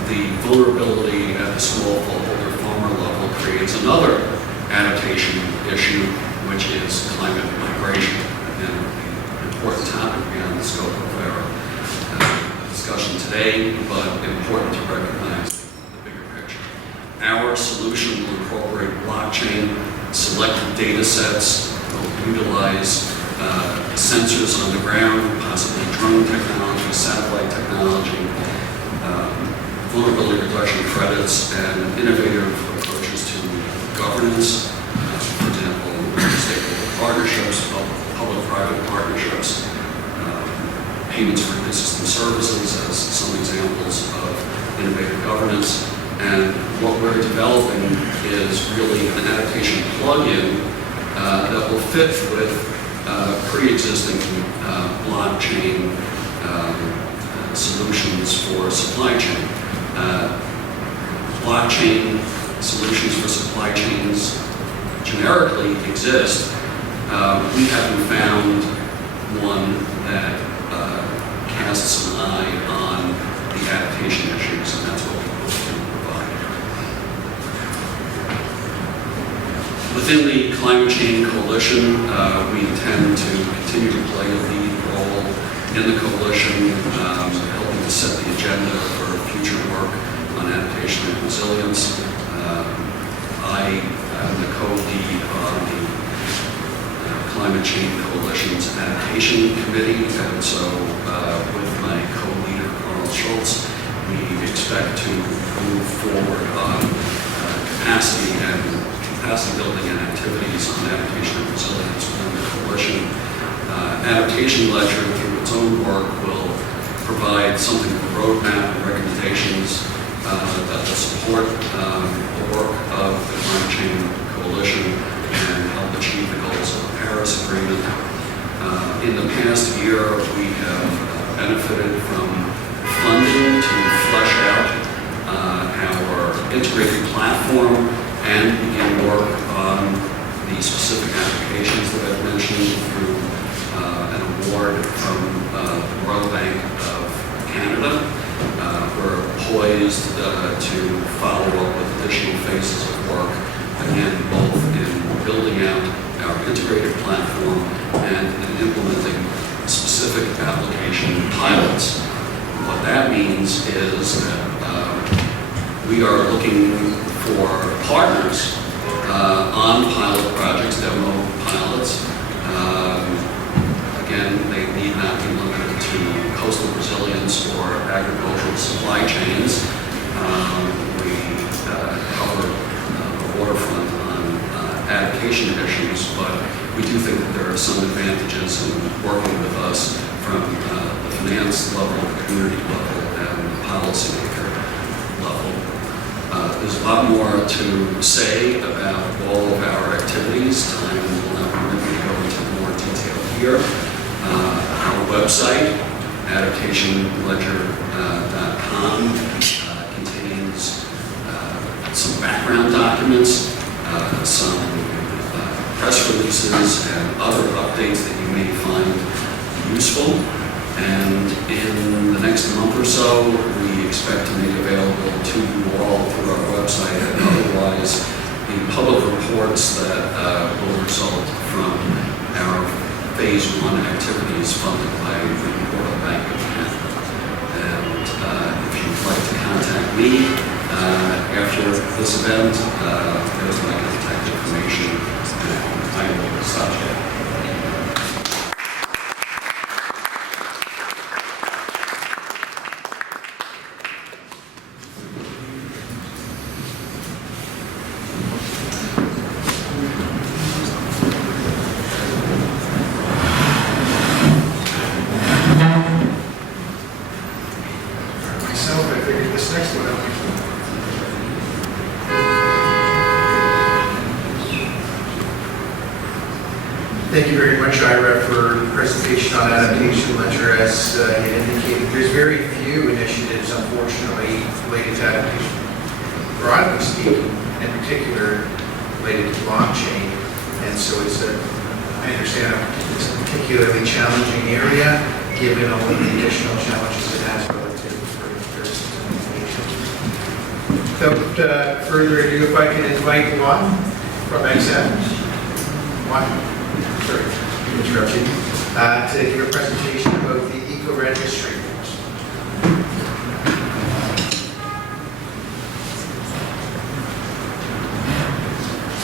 the vulnerability at the smallholder farmer level creates another adaptation issue, which is climate migration. Again, an important topic beyond the scope of our discussion today, but important to recognize the bigger picture. Our solution will incorporate blockchain, selected data sets, will utilize sensors on the ground, possibly drone technology, satellite technology, vulnerability reduction credits, and innovative approaches to governance, for example, multi-stakeholder partnerships, public-private partnerships, payments for ecosystem services as some examples of innovative governance. And what we're developing is really an adaptation plug-in that will fit with pre-existing blockchain solutions for supply chain. Blockchain solutions for supply chains generically exist. We haven't found one that casts an eye on the adaptation issues, and that's what we hope to provide. Within the Climate Change Coalition, we intend to continue to play a lead role in the coalition, helping to set the agenda for future work on adaptation and resilience. I am the co-lead on the Climate Change Coalition's Adaptation Committee, and so with my co-leader, Carl Schultz, we expect to move forward on capacity and capacity building and activities on adaptation and resilience within the coalition. Adaptation Ledger, through its own work, will provide something of a roadmap and recommendations that will support the work of the Climate Change Coalition and help achieve the goals of the Paris Agreement. In the past year, we have benefited from funding to flesh out our integrated platform and begin work on the specific applications that I've mentioned through an award from the Royal Bank of Canada. We're poised to follow up with additional phases of work, again, both in building out our integrated platform and in implementing specific application pilots. What that means is that we are looking for partners on pilot projects, demo pilots. Again, they need not be limited to coastal resilience or agricultural supply chains. We cover the waterfront on adaptation issues, but we do think that there are some advantages in working with us from the finance level, the community level, and the policymaker level. There's a lot more to say about all of our activities. Time will not permit me to go into more detail here. Our website, adaptationledger.com, contains some background documents, some press releases, and other updates that you may find useful. And in the next month or so, we expect to make available to you all through our website and otherwise the public reports that will result from our Phase 1 activities funded by the Royal Bank of Canada. And if you'd like to contact me after this event, there's my contact information, and I will stop there. Thank you very much, Ira, for the presentation on Adaptation Ledger. As you indicated, there's very few initiatives, unfortunately, related to adaptation, broadly speaking, in particular related to blockchain. And so I understand it's a particularly challenging area, given all of the additional challenges it has relative for implementation. Without further ado, if I can invite Juan from XM. Juan. Sorry, to interrupt you, to give a presentation about the eco-registry.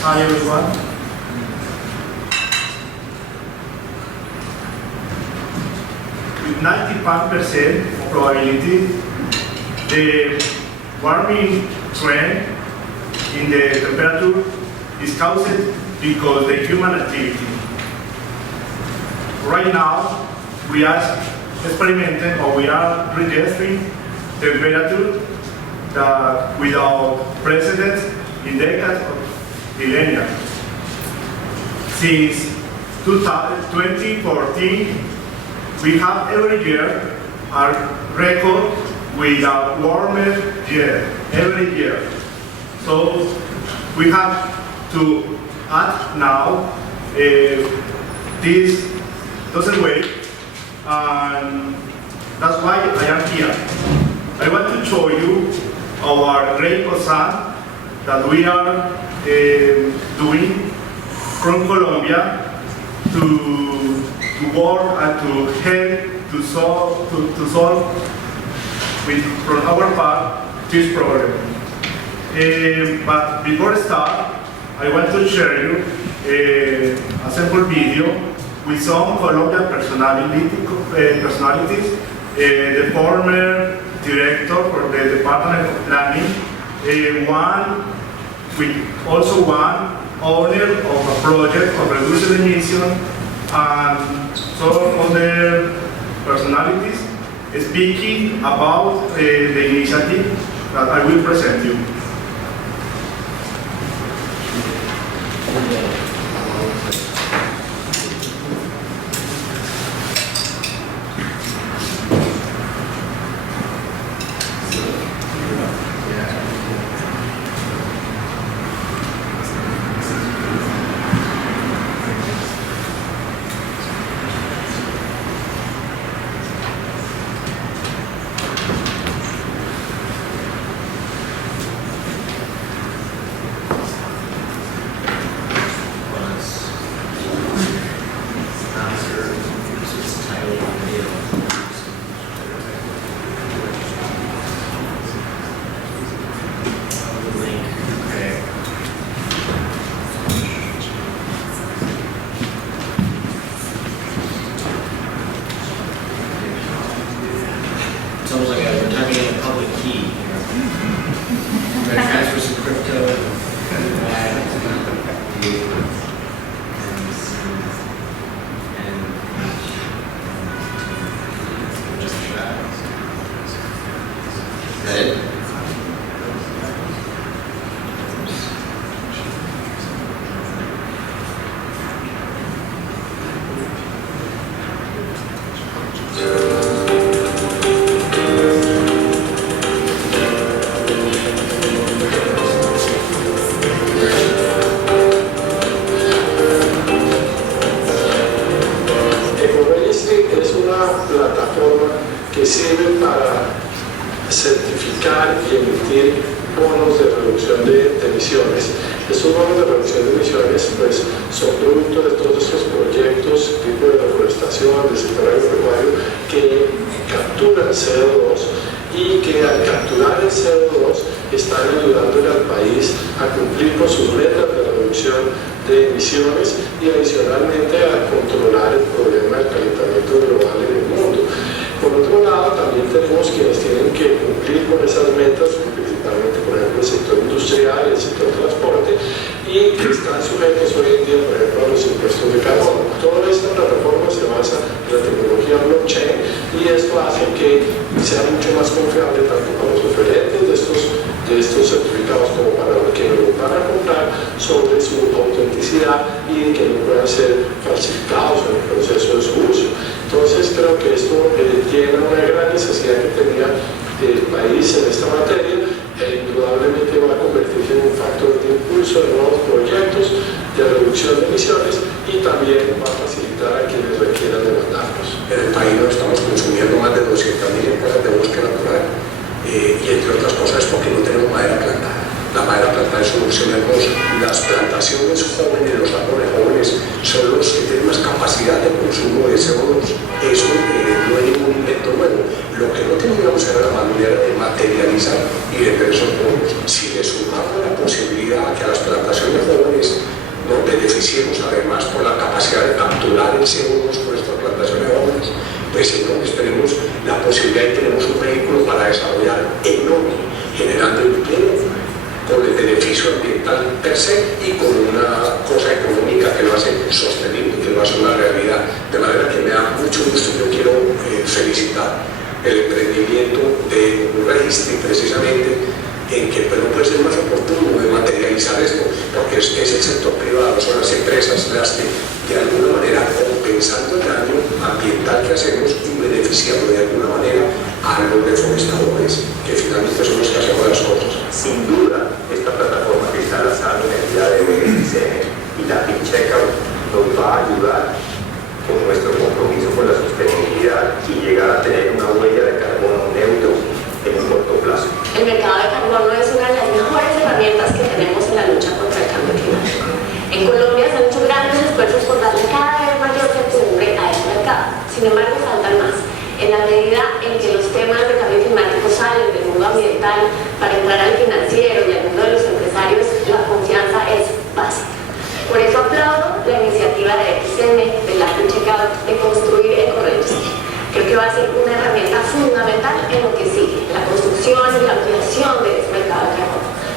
Hi everyone. With 95% probability, the warming trend in the temperature is caused because the human activity. Right now, we are experimenting or we are registering temperature that without precedent in decades of millennia. Since 2014, we have every year a record with a warmer year, every year. So we have to act now. This doesn't wait, and that's why I am here. I want to show you our rainbow sun that we are doing from Colombia to work and to help to solve with from our part this problem. But before I start, I want to share you a simple video with some Colombian personalities, the former director for the Department of Planning, also one owner of a project of reduced emission, and some other personalities speaking about the initiative that I will present you.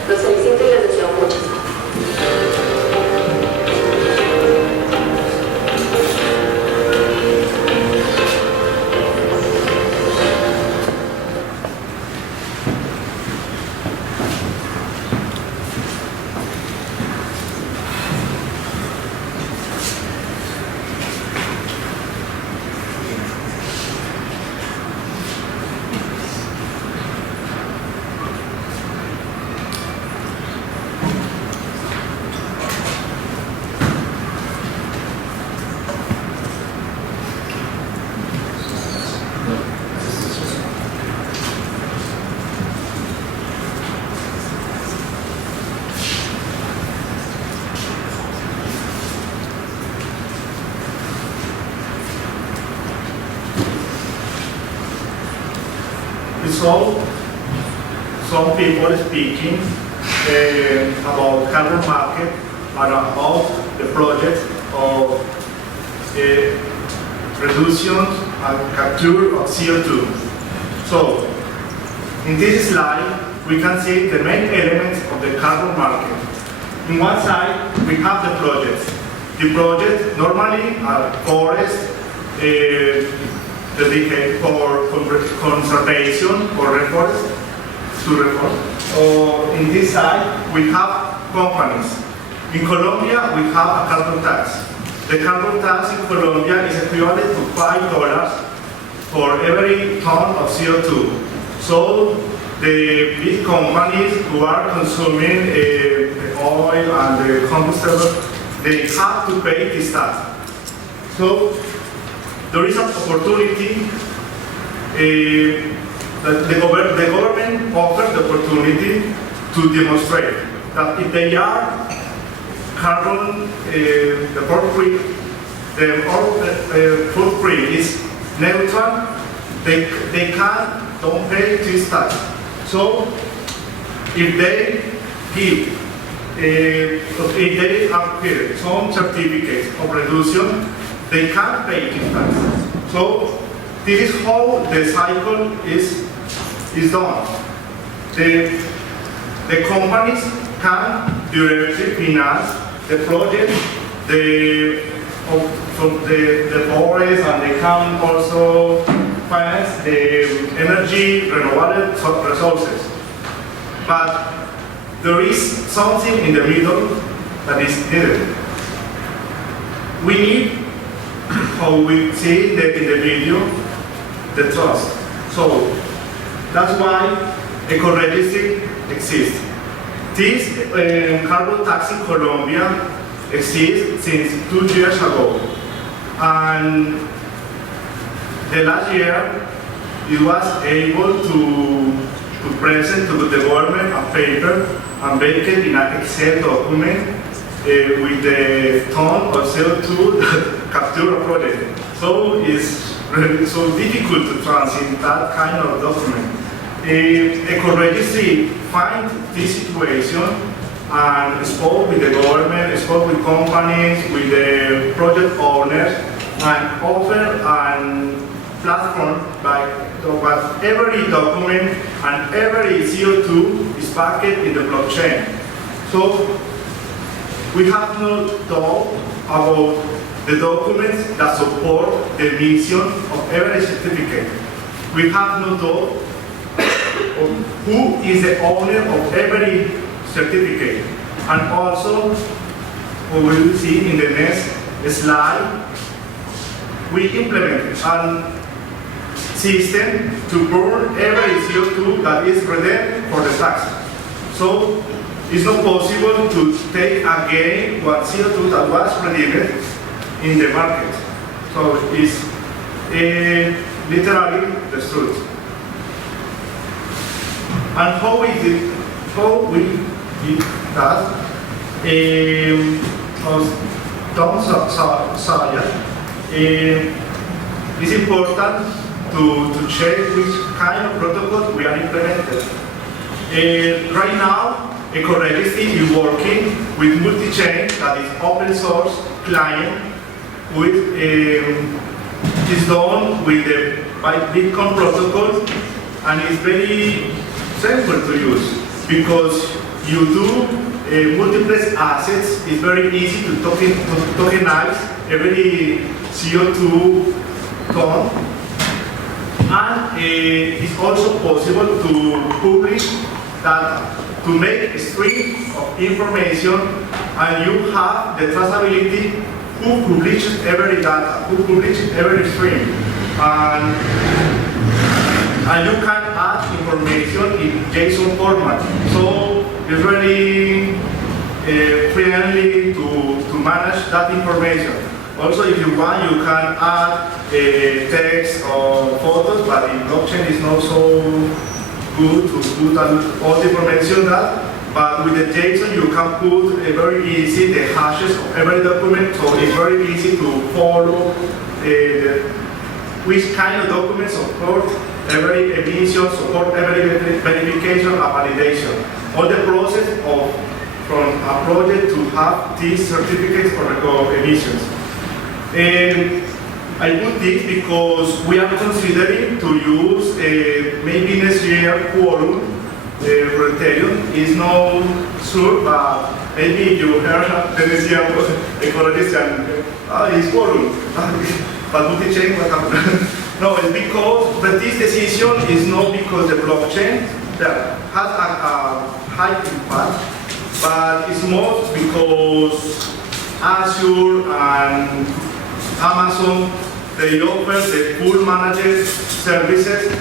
Los felicito y les deseo mucho. we saw some people speaking about carbon market and about the project of reduction and capture of CO2. So, in this slide, we can see the main elements of the carbon market. On one side, we have the projects. The projects normally are forests, dedicated for conservation or reforest, or in this side, we have companies. In Colombia, we have a carbon tax. The carbon tax in Colombia is equivalent to $5 for every ton of CO2. So the big companies who are consuming the oil and the combustible, they have to pay this tax. So there is an opportunity that the government offers the opportunity to demonstrate that if they are carbon, the footprint is neutral, they don't pay this tax. So if they give, if they appear some certificates of reduction, they can't pay this tax. So this is how the cycle is done. The companies can directly finance the project, the forest, and they can also finance the energy renewable resources. But there is something in the middle that is needed. We need, how we see that in the video, the trust. So that's why eco-registry exists. This carbon tax in Colombia exists since 2 years ago. And the last year, it was able to present to the government a paper and make it in an Excel document with the ton of CO2 capture project. So it's really so difficult to translate that kind of document. Eco-registry find this situation and spoke with the government, spoke with companies, with the project owners, and offer a platform but every document and every CO2 is packed in the blockchain. So we have no doubt about the documents that support the mission of every certificate. We have no doubt of who is the owner of every certificate. And also, we will see in the next slide, we implement a system to burn every CO2 that is redeemed for the tax. So it's not possible to take again what CO2 that was redeemed in the market. So it's literally destroyed. And how we did that? It's important to check which kind of protocol we are implementing. Right now, eco-registry is working with multi-chain, that is open source client, with is done with the Bitcoin protocol, and it's very simple to use because you do multiple assets. It's very easy to tokenize every CO2 ton, and it's also possible to publish data, to make a stream of information, and you have the traceability who publishes every data, who publishes every stream, and you can add information in JSON format. So it's really friendly to manage that information. Also, if you want, you can add text or photos, but in blockchain it's not so good to put all the information that. But with the JSON, you can put very easy the hashes of every document, so it's very easy to follow which kind of documents support every emission, support every verification and validation. All the process from a project to have these certificates of emissions. And I put this because we are considering to use maybe next year quorum criterion. Is no sure, but maybe you heard the next year ecologist and it's quorum. But multi-chain, what happened? No, it's because, but this decision is not because the blockchain that has a high impact, but it's more because Azure and Amazon, they offer the full managed services.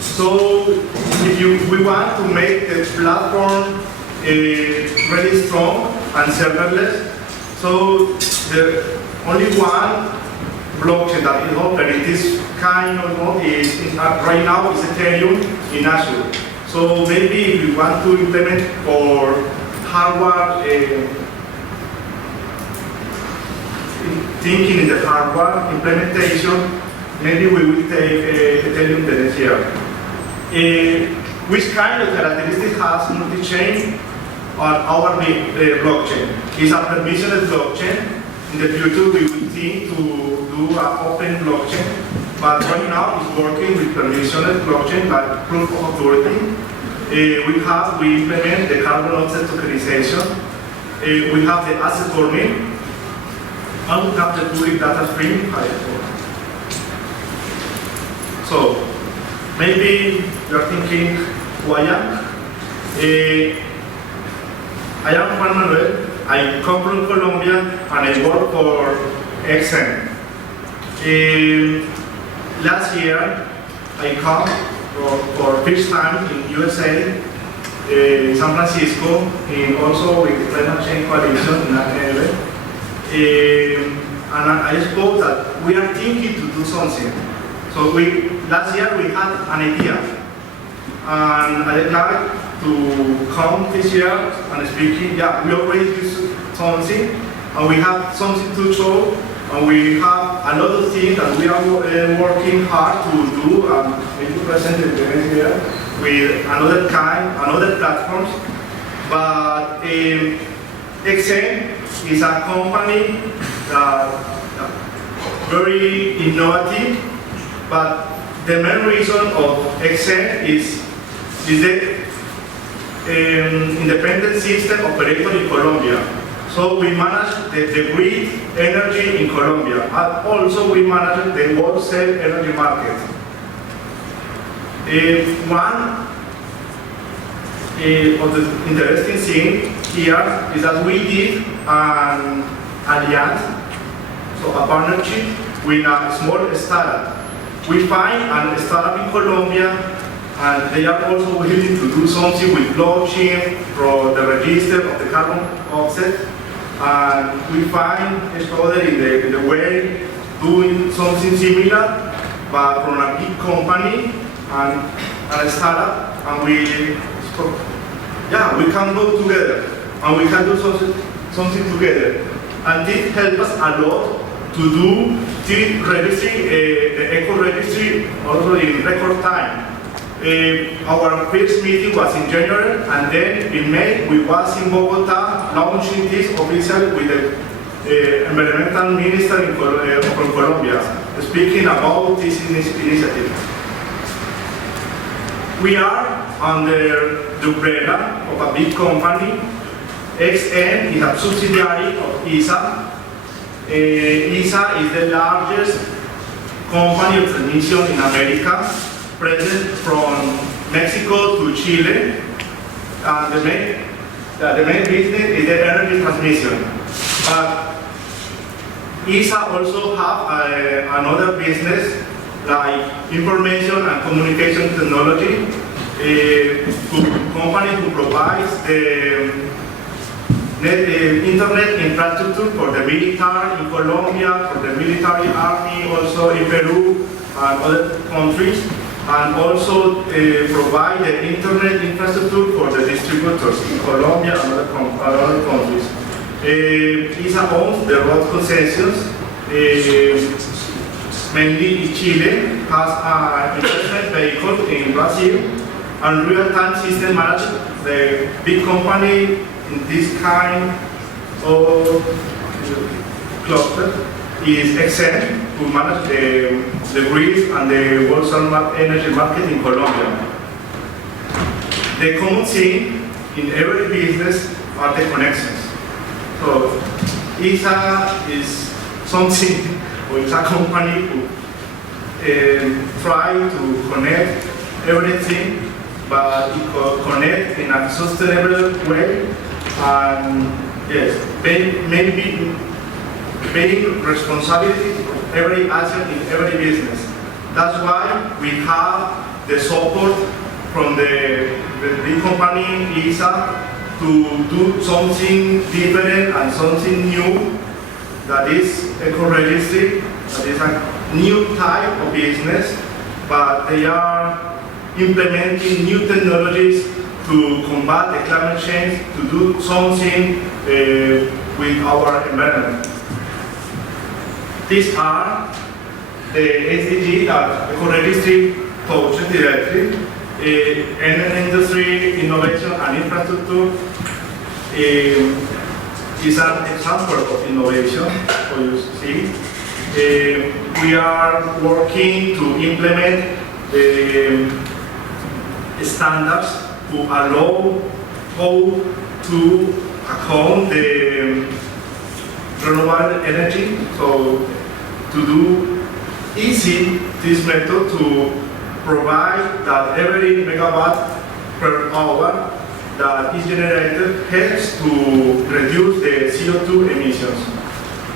So if we want to make the platform really strong and serverless, so the only one blockchain that is offering this kind of mode is right now is Ethereum in Azure. So maybe if we want to implement for hardware, thinking in the hardware implementation, maybe we will take Ethereum the next year. Which kind of characteristics has multi-chain on our blockchain? It's a permissionless blockchain. In the future, we will think to do an open blockchain, but right now it's working with permissionless blockchain like proof of authority. We implement the carbon offset tokenization. We have the asset forming, and we have the public data stream. So maybe you are thinking who I am. I am Juan Manuel. I come from Colombia and I work for XN. Last year, I come for first time in USA, San Francisco, and also with the Climate Change Coalition in that area. And I suppose that we are thinking to do something. So last year we had an idea, and I'd like to come this year and speaking. Yeah, we already do something, and we have something to show, and we have a lot of things that we are working hard to do, and maybe present the next year with another platforms. But XN is a company that very innovative, but the main reason of XN is the independent system operator in Colombia. So we manage the grid energy in Colombia, and also we manage the wholesale energy market. One of the interesting things here is that we did an alliance, so a partnership with a small startup. We find a startup in Colombia, and they are also willing to do something with blockchain for the register of the carbon offset. And we find a study in the way doing something similar, but from a big company and a startup, and we can go together and we can do something together. And this helps us a lot to do the registry, the eco registry, also in record time. Our first meeting was in January, and then in May we was in Bogota launching this officially with the environmental minister from Colombia, speaking about this initiative. We are under the umbrella of a big company. XN is a subsidiary of ISA. ISA is the largest company of transmission in America, present from Mexico to Chile. The main business is the energy transmission. But ISA also have another business like information and communication technology, company who provides the internet infrastructure for the military in Colombia, for the military army, also in Peru and other countries, and also provide the internet infrastructure for the distributors in Colombia and other countries. ISA owns the road concessions. mainly in Chile, has an investment vehicle in Brazil, and real-time system managed the big company in this kind of cluster is Excel, who manage the risk and the wholesale energy market in Colombia. The common thing in every business are the connections. So ISA is something, or it's a company who try to connect everything, but it connect in a sustainable way, and yes, maybe paying responsibility for every action in every business. That's why we have the support from the big company ISA to do something different and something new that is eco-realistic, that is a new type of business, but they are implementing new technologies to combat the climate change, to do something with our environment. These are the SDGs that eco-realistic touches directly. Industry, innovation, and infrastructure is an example of innovation, so you see. We are working to implement the standards to allow how to account the renewable energy, so to do easy this method to provide that every megawatt per hour that is generated helps to reduce the CO2 emissions.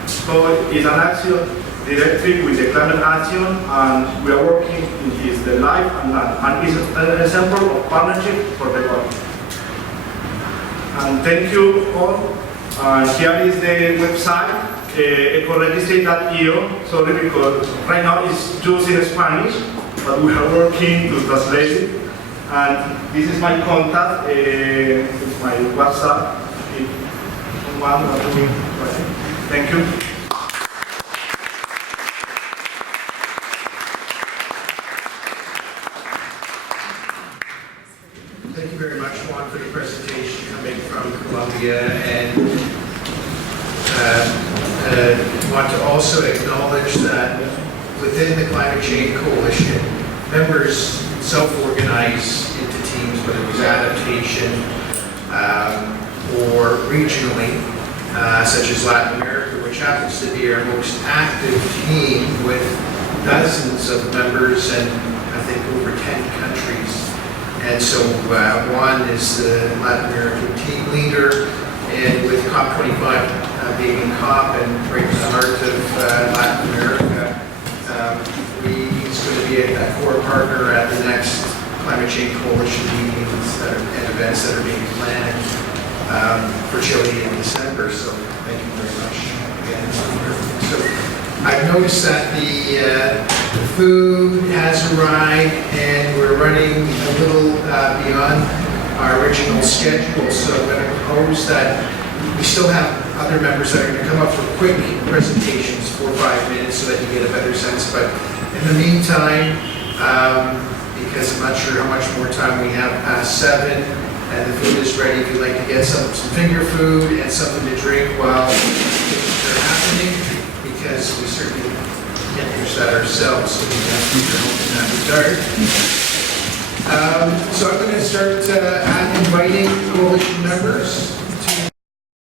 So it's an action directly with the climate action, and we are working in this, the life and land, and it's an example of partnership for the world. And thank you all. Here is the website, ecoregister.io. Sorry, because right now it's just in Spanish, but we are working to translate it. And this is my contact, with my WhatsApp. If one or two, thank you. Thank you very much, Juan, for the presentation coming from Colombia, and want to also acknowledge that within the Climate Change Coalition, members self-organize into teams, whether it was adaptation or regionally, such as Latin America, which happens to be our most active team with dozens of members and I think over 10 countries. And so Juan is the Latin American team leader, and with COP25 being in COP and right in the heart of Latin America, he's going to be a core partner at the next Climate Change Coalition meetings and events that are being planned for Chile in December. So thank you very much again. So I've noticed that the food has arrived, and we're running a little beyond our original schedule. So I'm going to propose that we still have other members that are going to come up for quick presentations, 4 or 5 minutes, so that you get a better sense. But in the meantime, because I'm not sure how much more time we have past 7, and the food is ready, if you'd like to get some finger food and something to drink while they're happening, because we certainly can't finish that ourselves, so we have to keep in that regard. So I'm going to start inviting coalition members.